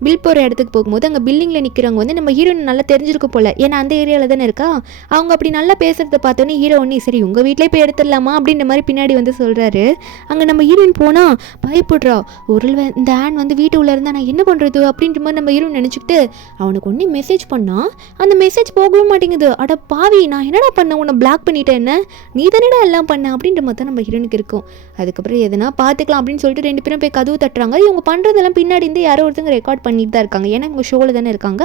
பில் போகிற இடத்துக்கு போகும்போது அங்கே பில்டிங்கில் நிற்கிறவங்க வந்து நம்ம ஹீரோயின் நல்லா தெரிஞ்சிருக்க போல, ஏன்னா அந்த ஏரியாவில் தானே இருக்கா. அவங்க அப்படி நல்லா பேசுகிறத பார்த்தோன்னே ஹீரோ ஒன்னே சரி உங்கள் வீட்டிலே போய் எடுத்துடலாமா அப்படின்ற மாதிரி பின்னாடி வந்து சொல்கிறாரு. அங்கே நம்ம ஹீரோயின் போனால் பயப்படுறா, ஒரு இந்த ஆன் வந்து வீட்டு உள்ள இருந்தால் நான் என்ன பண்ணுறது அப்படின்ற மாதிரி நம்ம ஹீரோயின் நினச்சிக்கிட்டு அவனுக்கு ஒன்றே மெசேஜ் பண்ணால் அந்த மெசேஜ் போகவே மாட்டேங்குது. அட பாவி நான் என்னடா பண்ண, உன்னை பிளாக் பண்ணிட்டேன், என்ன நீ தானடா எல்லாம் பண்ண அப்படின்ற மாதிரி தான் நம்ம ஹீரோனுக்கு இருக்கும். அதுக்கப்புறம் எதனா பார்த்துக்கலாம் அப்படின்னு சொல்லிட்டு 2 பேரும் போய் கதவு தட்டுறாங்க. இவங்க பண்ணுறதெல்லாம் பின்னாடி இருந்து யாரோ ஒருத்தங்க ரெக்கார்ட் பண்ணிட்டு தான் இருக்காங்க. ஏன்னா இவங்க ஷோவில் தானே இருக்காங்க.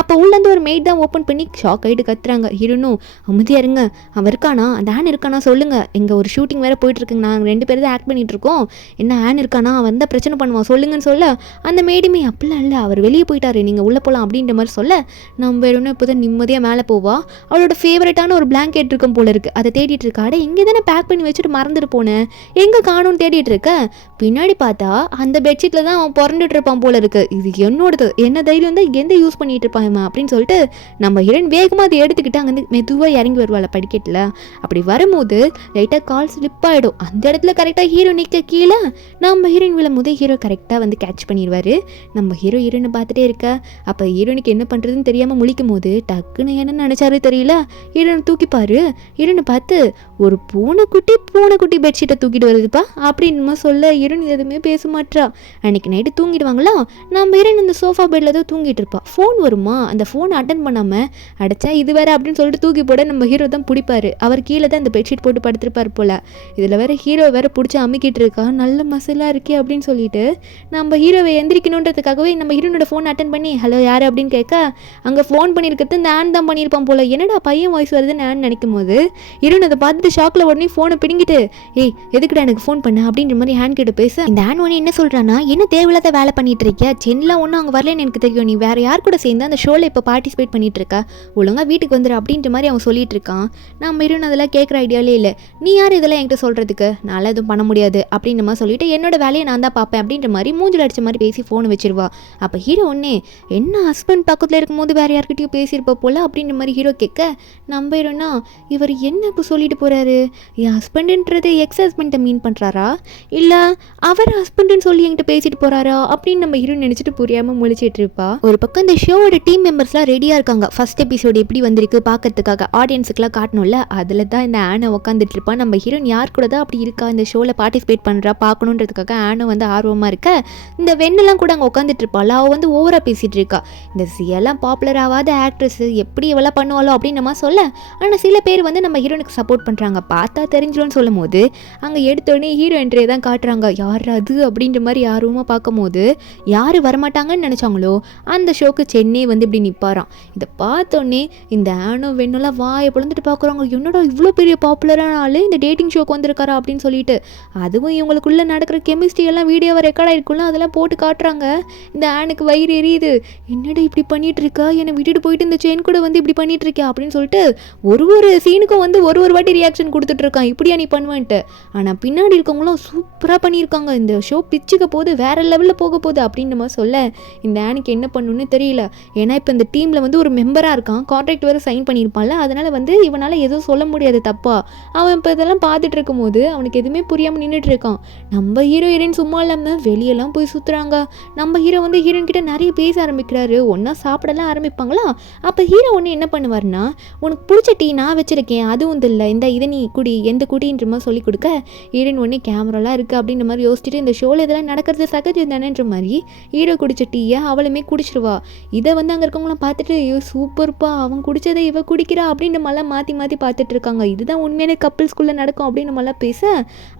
அப்போ உள்ளேருந்து ஒரு மெய்ட் தான் ஓப்பன் பண்ணி ஷாக் ஆகிட்டு கத்துறாங்க. ஹீரோனும் அமைதியாக இருங்க, அவன் இருக்கானா, அந்த ஆன் இருக்கானா சொல்லுங்கள், எங்கள் ஒரு ஷூட்டிங் வேறு போயிட்டுருக்குங்க, நாங்கள் 2 பேர் தான் ஆக்ட் பண்ணிகிட்டு இருக்கோம், என்ன ஆன் இருக்கானா, அவன் தான் பிரச்சனை பண்ணுவான் சொல்லுங்கன்னு சொல்ல, அந்த மேடுமே அப்படிலாம் இல்லை, அவர் வெளியே போயிட்டாரு, நீங்கள் உள்ளே போகலாம் அப்படின்ற மாதிரி சொல்ல, நம்ம வேணும்னா இப்போ தான் நிம்மதியாக மேலே போவா. அவளோட ஃபேவரட்டான ஒரு பிளாங்கெட் இருக்கும் போல இருக்குது, அதை தேடிட்டு இருக்கா. அட இங்கே தானே பேக் பண்ணி வச்சுட்டு மறந்துட்டு போனேன், எங்கே காணும்னு தேடிட்டு இருக்க. பின்னாடி பார்த்தா அந்த பெட்ஷீட்டில் தான் அவன் புரண்டுட்டு இருப்பான் போல இருக்குது. இது என்னோடது, என்ன தைரியம் தான் எந்த யூஸ் பண்ணிட்டு இருப்பான் அப்படின்னு சொல்லிட்டு நம்ம ஹீரோயின் வேகமாக அதை எடுத்துக்கிட்டு அங்கேருந்து மெதுவாக இறங்கி வருவாள் படிக்கட்டில். அப்படி வரும்போது லைட்டாக கால் ஸ்லிப் ஆகிடும். அந்த இடத்துல கரெக்டாக ஹீரோ நிற்க கீழே நம்ம ஹீரோயின் விழும்போது ஹீரோ கரெக்டாக வந்து கேட்ச் பண்ணிடுவார். நம்ம ஹீரோயினை பார்த்துட்டே இருக்க. அப்போ ஹீரோனுக்கு என்ன பண்ணுறதுன்னு தெரியாமல் முழிக்கும் போது டக்குன்னு என்ன நினச்சாரு தெரியல, ஹீரோனை தூக்கிப்பாரு. ஹீரோனை பார்த்து ஒரு பூனைக்குட்டி பெட்ஷீட்டை தூக்கிட்டு வருதுப்பா அப்படின்னு சொல்ல ஹீரோன் எதுவுமே பேச மாட்டா. அன்னைக்கு நைட்டு தூங்கிடுவாங்களா, நம்ம ஹீரோயின் அந்த சோஃபா பெட்டில் தான் தூங்கிட்டு இருப்பா. ஃபோன் வருமா, அந்த ஃபோனை அட்டன் பண்ணாமல் அடைச்சா இது வேற அப்படின்னு சொல்லிட்டு தூக்கி போட நம்ம ஹீரோ தான் பிடிப்பாரு. அவர் கீழே தான் அந்த பெட்ஷீட் போட்டு படுத்திருப்பார் போல. இதில் வேற ஹீரோ வேற பிடிச்சி அமுக்கிட்டு இருக்கா, நல்ல மசிலாக இருக்கே அப்படின்னு சொல்லிட்டு நம்ம ஹீரோவை எந்திரிக்கணுன்றதுக்காகவே நம்ம ஹீரோனோட ஃபோன் அட்டன் பண்ணி ஹலோ யார் அப்படின்னு கேட்க, அங்கே ஃபோன் பண்ணியிருக்கிறது இந்த ஆன் தான் பண்ணியிருப்பான் போல. என்னடா பையன் வாய்ஸ் வருதுன்னு ஆன் நினைக்கும் போது ஹீரோன் அதை பார்த்துட்டு ஷாக்கில் உடனே ஃபோனை பிடிங்கிட்டு ஏய் எதுக்குடா எனக்கு ஃபோன் பண்ண அப்படின்ற மாதிரி ஹேண்ட் கிட்ட பேச, இந்த ஆன் ஒன்று என்ன சொல்கிறான்னா, என்ன தேவையில்லாத வேலை பண்ணிட்டு இருக்கியா, சென்லாம் ஒன்றும் அவங்க வரலன்னு எனக்கு தெரியும், நீ வேற யார் கூட சேர்ந்து அந்த ஷோவில் இப்போ பார்ட்டிசிபேட் பண்ணிட்டு இருக்க, ஒழுங்காக வீட்டுக்கு வந்துடு அப்படின்ற மாதிரி அவன் சொல்லிட்டு இருக்கான். நம்ம ஹீரோன் அதெல்லாம் கேட்குற ஐடியாலே இல்லை. நீ யார் இதெல்லாம் என்கிட்ட சொல்கிறதுக்கு, நான் எதுவும் பண்ண முடியாது அப்படின்ற மாதிரி சொல்லிட்டு என்னோட வேலையை நான் தான் பார்ப்பேன் அப்படின்ற மாதிரி மூஞ்சில் அடிச்ச மாதிரி பேசி ஃபோனை வச்சிருவா. அப்போ ஹீரோ ஒன்னே என்ன ஹஸ்பண்ட் பக்கத்தில் இருக்கும்போது வேறு யார்கிட்டையும் பேசியிருப்பா போல அப்படின்ற மாதிரி ஹீரோ கேட்க, நம்ம ஹீரோனா இவர் என்ன இப்போ சொல்லிட்டு போகிறாரு, என் ஹஸ்பண்டுன்றது எக்ஸ் ஹஸ்பண்டை மீன் பண்ணுறாரா இல்லை அவர் ஹஸ்பண்டுன்னு சொல்லி என்கிட்ட பேசிட்டு போகிறாரா அப்படின்னு நம்ம ஹீரோ நினச்சிட்டு புரியாமல் முழிச்சிட்டு இருப்பா. ஒரு பக்கம் இந்த ஷோவோட டீம் மெம்பர்ஸ்லாம் ரெடியாக இருக்காங்க ஃபர்ஸ்ட் எபிசோடு எப்படி வந்திருக்கு பார்க்கறதுக்காக, ஆடியன்ஸுக்குலாம் காட்டணும்ல. அதில் தான் இந்த ஆனை உட்காந்துட்டு இருப்பான். நம்ம ஹீரோயின் யார் கூட தான் அப்படி இருக்கா இந்த ஷோவில் பார்ட்டிசிபேட் பண்ணுறா பார்க்கணுன்றதுக்காக ஆனை வந்து ஆர்வமாக இருக்க. இந்த வெண்ணெல்லாம் கூட அங்கே உட்காந்துட்டு இருப்பாள். அவள் வந்து ஓவராக பேசிகிட்டு இருக்கா, இந்த சியெல்லாம் பாப்புலர் ஆகாத ஆக்ட்ரஸ் எப்படி இவெல்லாம் பண்ணுவாளோ அப்படின்னு நம்ம சொல்ல. ஆனால் சில பேர் வந்து நம்ம ஹீரோனுக்கு சப்போர்ட் பண்ணுறாங்க, பார்த்தா தெரிஞ்சிடும்னு சொல்லும் போது அங்கே எடுத்தோடனே ஹீரோ என்ட்ரியை தான் காட்டுறாங்க. யார் அது அப்படின்ற மாதிரி ஆர்வமாக பார்க்கும் போது யார் வரமாட்டாங்கன்னு நினச்சாங்களோ அந்த ஷோக்கு சென்னை வந்து இப்படி நிற்பாராம். இதை பார்த்தோன்னே இந்த ஆனோ வெண்ணெல்லாம் வாயை பிளந்துட்டு பார்க்குறாங்க, என்னடா இவ்வளோ பெரிய பாப்புலரான ஆள் இந்த டேட்டிங் ஷோக்கு வந்திருக்காரா அப்படின்னு சொல்லிட்டு. அதுவும் இவங்களுக்குள்ளே நடக்கிற கெமிஸ்ட்ரி எல்லாம் வீடியோவை ரெக்கார்ட் ஆகிருக்குள்ள அதெல்லாம் போட்டு காட்டுறாங்க. இந்த ஆனுக்கு வயிறு எரியுது, என்னடா இப்படி பண்ணிட்டு இருக்கா, என்னை விட்டுட்டு போயிட்டு இந்த செயின் கூட வந்து இப்படி பண்ணிட்டு இருக்கா அப்படின்னு சொல்லிட்டு ஒரு சீனுக்கும் வந்து ஒரு வாட்டி ரியாக்ஷன் கொடுத்துட்டு இருக்கான், இப்படியா நீ பண்ணுவேன்ட்டு. ஆனால் பின்னாடி இருக்கவங்களும் சூப்பராக பண்ணியிருக்காங்க, இந்த ஷோ பிச்சுக்க போது வேற லெவலில் போக போகுது அப்படின்னு நம்ம சொல்ல இந்த ஆனுக்கு என்ன பண்ணணும்னு தெரியல. ஏன்னா இப்போ இந்த டீமில் வந்து ஒரு மெம்பராக இருக்கான், கான்ட்ராக்ட் வேறு சைன் பண்ணியிருப்பான்ல, அதனால் வந்து இவனால் எதுவும் சொல்ல முடியாது தப்பா. அவன் இப்போ இதெல்லாம் பார்த்துட்டு இருக்கும் போது அவனுக்கு எதுவுமே புரியாமல் நின்றுட்டு இருக்கான். நம்ம ஹீரோயின் சும்மா இல்லாமல் வெளியெல்லாம் போய் சுற்றுறாங்க. நம்ம ஹீரோ வந்து ஹீரோயின் கிட்ட நிறைய பேச ஆரம்பிக்கிறாரு, ஒன்றா சாப்பிடலாம் ஆரம்பிப்பாங்களா. அப்போ ஹீரோ ஒன்று என்ன பண்ணுவார்னா, உனக்கு பிடிச்ச டீ நான் வச்சுருக்கேன் அதுவும் இல்லை, இதை நீ குடி, எந்த குடின்ற மாதிரி சொல்லி கொடுக்க ஹீரோயின் ஒன்று கேமராலாம் இருக்குது அப்படின்ற மாதிரி யோசிச்சுட்டு இந்த ஷோவில் இதெல்லாம் நடக்கிறது சகஜம் தானேன்ற மாதிரி ஹீரோ குடிச்ச டீயை அவளுமே குடிச்சிருவா. இதை வந்து அங்கே இருக்கவங்களாம் பார்த்துட்டு ஐயோ சூப்பர்ப்பா அவன் குடித்ததை இவ குடிக்கிறா அப்படின்ற மாதிரிலாம் மாற்றி பார்த்துட்டு இருக்காங்க. இதுதான் உண்மையான கப்பிள்ஸ்குள்ளே நடக்கும் அப்படின்னு மாதிரிலாம் பேச,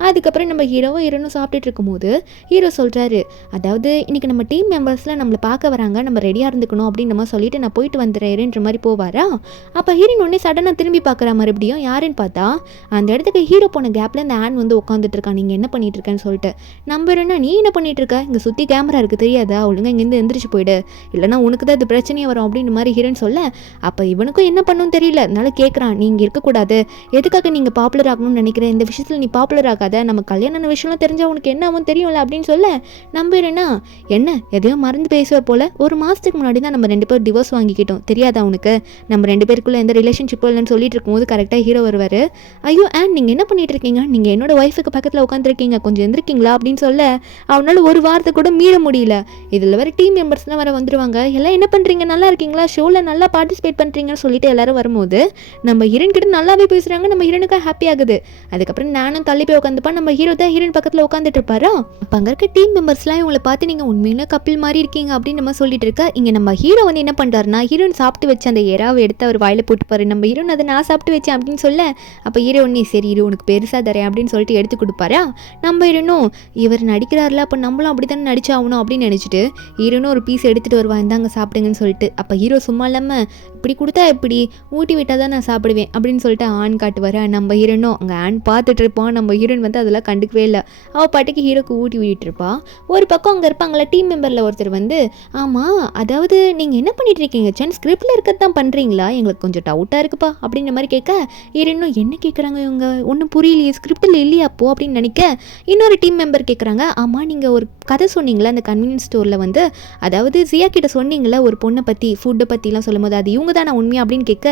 அதுக்கப்புறம் நம்ம ஹீரோனும் சாப்பிட்டுட்டு இருக்கும்போது ஹீரோ சொல்கிறாரு, அதாவது இன்றைக்கி நம்ம டீம் மெம்பர்ஸ்லாம் நம்மளை பார்க்க வராங்க, நம்ம ரெடியாக இருந்துக்கணும் அப்படின்னு நம்ம சொல்லிட்டு நான் போயிட்டு வந்துடுறேன்ற மாதிரி போவாரா. அப்போ ஹீரோயின் ஒன்றே சடனாக திரும்பி பார்க்குற மறுபடியும் யாருன்னு பார்த்தா அந்த இடத்துக்கு ஹீரோ போன கேப்பில் அந்த ஆன் வந்து உட்காந்துட்டு இருக்கான், நீங்கள் என்ன பண்ணிட்டு இருக்கேன்னு சொல்லிட்டு. நம்புறேன்னா நீ என்ன பண்ணிட்டு இருக்க, இங்கே சுற்றி கேமரா இருக்குது தெரியாதா, ஒழுங்காக இங்கேருந்து எந்திரிச்சு போயிடு, இல்லைனா உனக்கு தான் இது பிரச்சனையே வரும் அப்படின்னு மாதிரி ஹீரோன்னு சொல்ல. அப்போ இவனுக்கும் என்ன பண்ணணும்னு தெரியல, அதனால கேட்குறான், நீங்கள் இருக்கக்கூடாது, எதுக்காக நீங்கள் பாப்புலர் ஆகணும்னு நினைக்கிறேன், இந்த விஷயத்தில் நீ பாப்புலர் ஆகாத, நம்ம கல்யாண விஷயம்லாம் தெரிஞ்சால் உனக்கு என்ன ஆகும் தெரியும்ல அப்படின்னு சொல்ல. நம்புறேன்னா என்ன எதையோ மறந்து பேசுவ போல, ஒரு மாதத்துக்கு முன்னாடி தான் நம்ம 2 பேர் டிவோர்ஸ் வாங்கிக்கிட்டோம் தெரியாதா உனக்கு, நம்ம 2 பேருக்குள்ளே எந்த ரிலேஷன்ஷிப்பும் இல்லைன்னு சொல்லிட்டு இருக்கும்போது கரெக்டாக ஹீரோ வருவார். ஐயோ அண்ட் நீங்கள் என்ன பண்ணிட்டு இருக்கீங்க, நீங்கள் என்னோட ஒய்ஃபுக்கு பக்கத்தில் உட்காந்துருக்கீங்க, கொஞ்சம் எந்திருக்கீங்களா அப்படின்னு சொல்ல அவனால் ஒரு வார்த்தை கூட மீற முடியல. இதில் வேறு டீம் மெம்பர்ஸ்லாம் வர வந்துடுவாங்க, எல்லாம் என்ன பண்ணுறீங்க நல்லா இருக்கீங்களா, ஷோவில் நல்லா பார்ட்டிசிபேட் பண்ணுறீங்கன்னு சொல்லிட்டு எல்லாரும் வரும்போது நம்ம ஹீரோயின் கிட்ட நல்லாவே பேசுகிறாங்க. நம்ம ஹீரோனுக்கு ஹாப்பி ஆகுது. அதுக்கப்புறம் நானும் தள்ளி போய் உட்காந்துப்பா, நம்ம ஹீரோ தான் ஹீரோயின் பக்கத்தில் உட்காந்துட்டு இருப்பாரா. அப்போ அங்கே இருக்க டீம் மெம்பர்ஸ்லாம் இவங்களை பார்த்து நீங்கள் உண்மையில கப்பிள் மாதிரி இருக்கீங்க அப்படின்னு நம்ம சொல்லிட்டு இருக்கா. இங்கே நம்ம ஹீரோ வந்து என்ன பண்ணுறாருனா, ஹீரோயின் சாப்பிட்டு வச்சு அந்த எறாவை எடுத்து அவர் வாயில் போட்டுப்பாரு. நம்ம ஹீரோன் அதை நான் சாப்பிட்டு வச்சேன் அப்படின்னு சொல்ல, அப்போ ஹீரோ ஒன்னே சரி ஹீரோ உனக்கு பெருசாக தரேன் அப்படின்னு சொல்லிட்டு எடுத்து கொடுப்பாரா. நம்ம ஹீரோனும் இவர் நடிக்கிறாருல, அப்போ நம்மளும் அப்படி தானே நடிச்சாகணும் அப்படின்னு நினச்சிட்டு ஹீரோனும் ஒரு பீஸ் எடுத்துகிட்டு வருவா, இந்தாங்க சாப்பிடுங்கன்னு சொல்லிட்டு. அப்போ ஹீரோ சும்மா இல்லாமல் இப்படி கொடுத்தா எப்படி, ஊட்டி விட்டால் தான் நான் சாப்பிடுவேன் அப்படின்னு சொல்லிட்டு ஆண் காட்டுவார். நம்ம ஹீரோனும் அங்கே ஆண் பார்த்துட்டு இருப்பான். நம்ம ஹீரோன் வந்து அதெல்லாம் கண்டுக்கவே இல்லை. அவள் பாட்டுக்கு ஹீரோக்கு ஊட்டி விட்டுட்டு இருப்பான். ஒரு பக்கம் அங்கே இருப்பாங்களா டீம் மெம்பரில் ஒருத்தர் வந்து, ஆமாம் அதாவது நீங்கள் என்ன பண்ணிட்டு இருக்கீங்க சென், ஸ்கிரிப்டில் இருக்கிறது தான் பண்ணுறீங்களா, எங்களுக்கு கொஞ்சம் டவுட்டாக இருக்குப்பா அப்படின்ற மாதிரி கேட்க, ஹீரோனும் என்ன கேட்குறாங்க இவங்க, ஒன்றும் புரியலையே, ஸ்கிரிப்டில் இல்லையா அப்போ அப்படின்னு நினைக்க, இன்னொரு டீம் மெம்பர் கேட்குறாங்க, ஆமாம் நீங்கள் ஒரு கதை சொன்னீங்களா அந்த கன்வீனியன்ஸ் ஸ்டோரில் வந்து, அதாவது ஜியா கிட்ட சொன்னீங்களா ஒரு பொண்ணை பற்றி ஃபுட்டை பற்றிலாம் சொல்லும் போது அது இவங்க தானே உண்மையா அப்படின்னு கேட்க,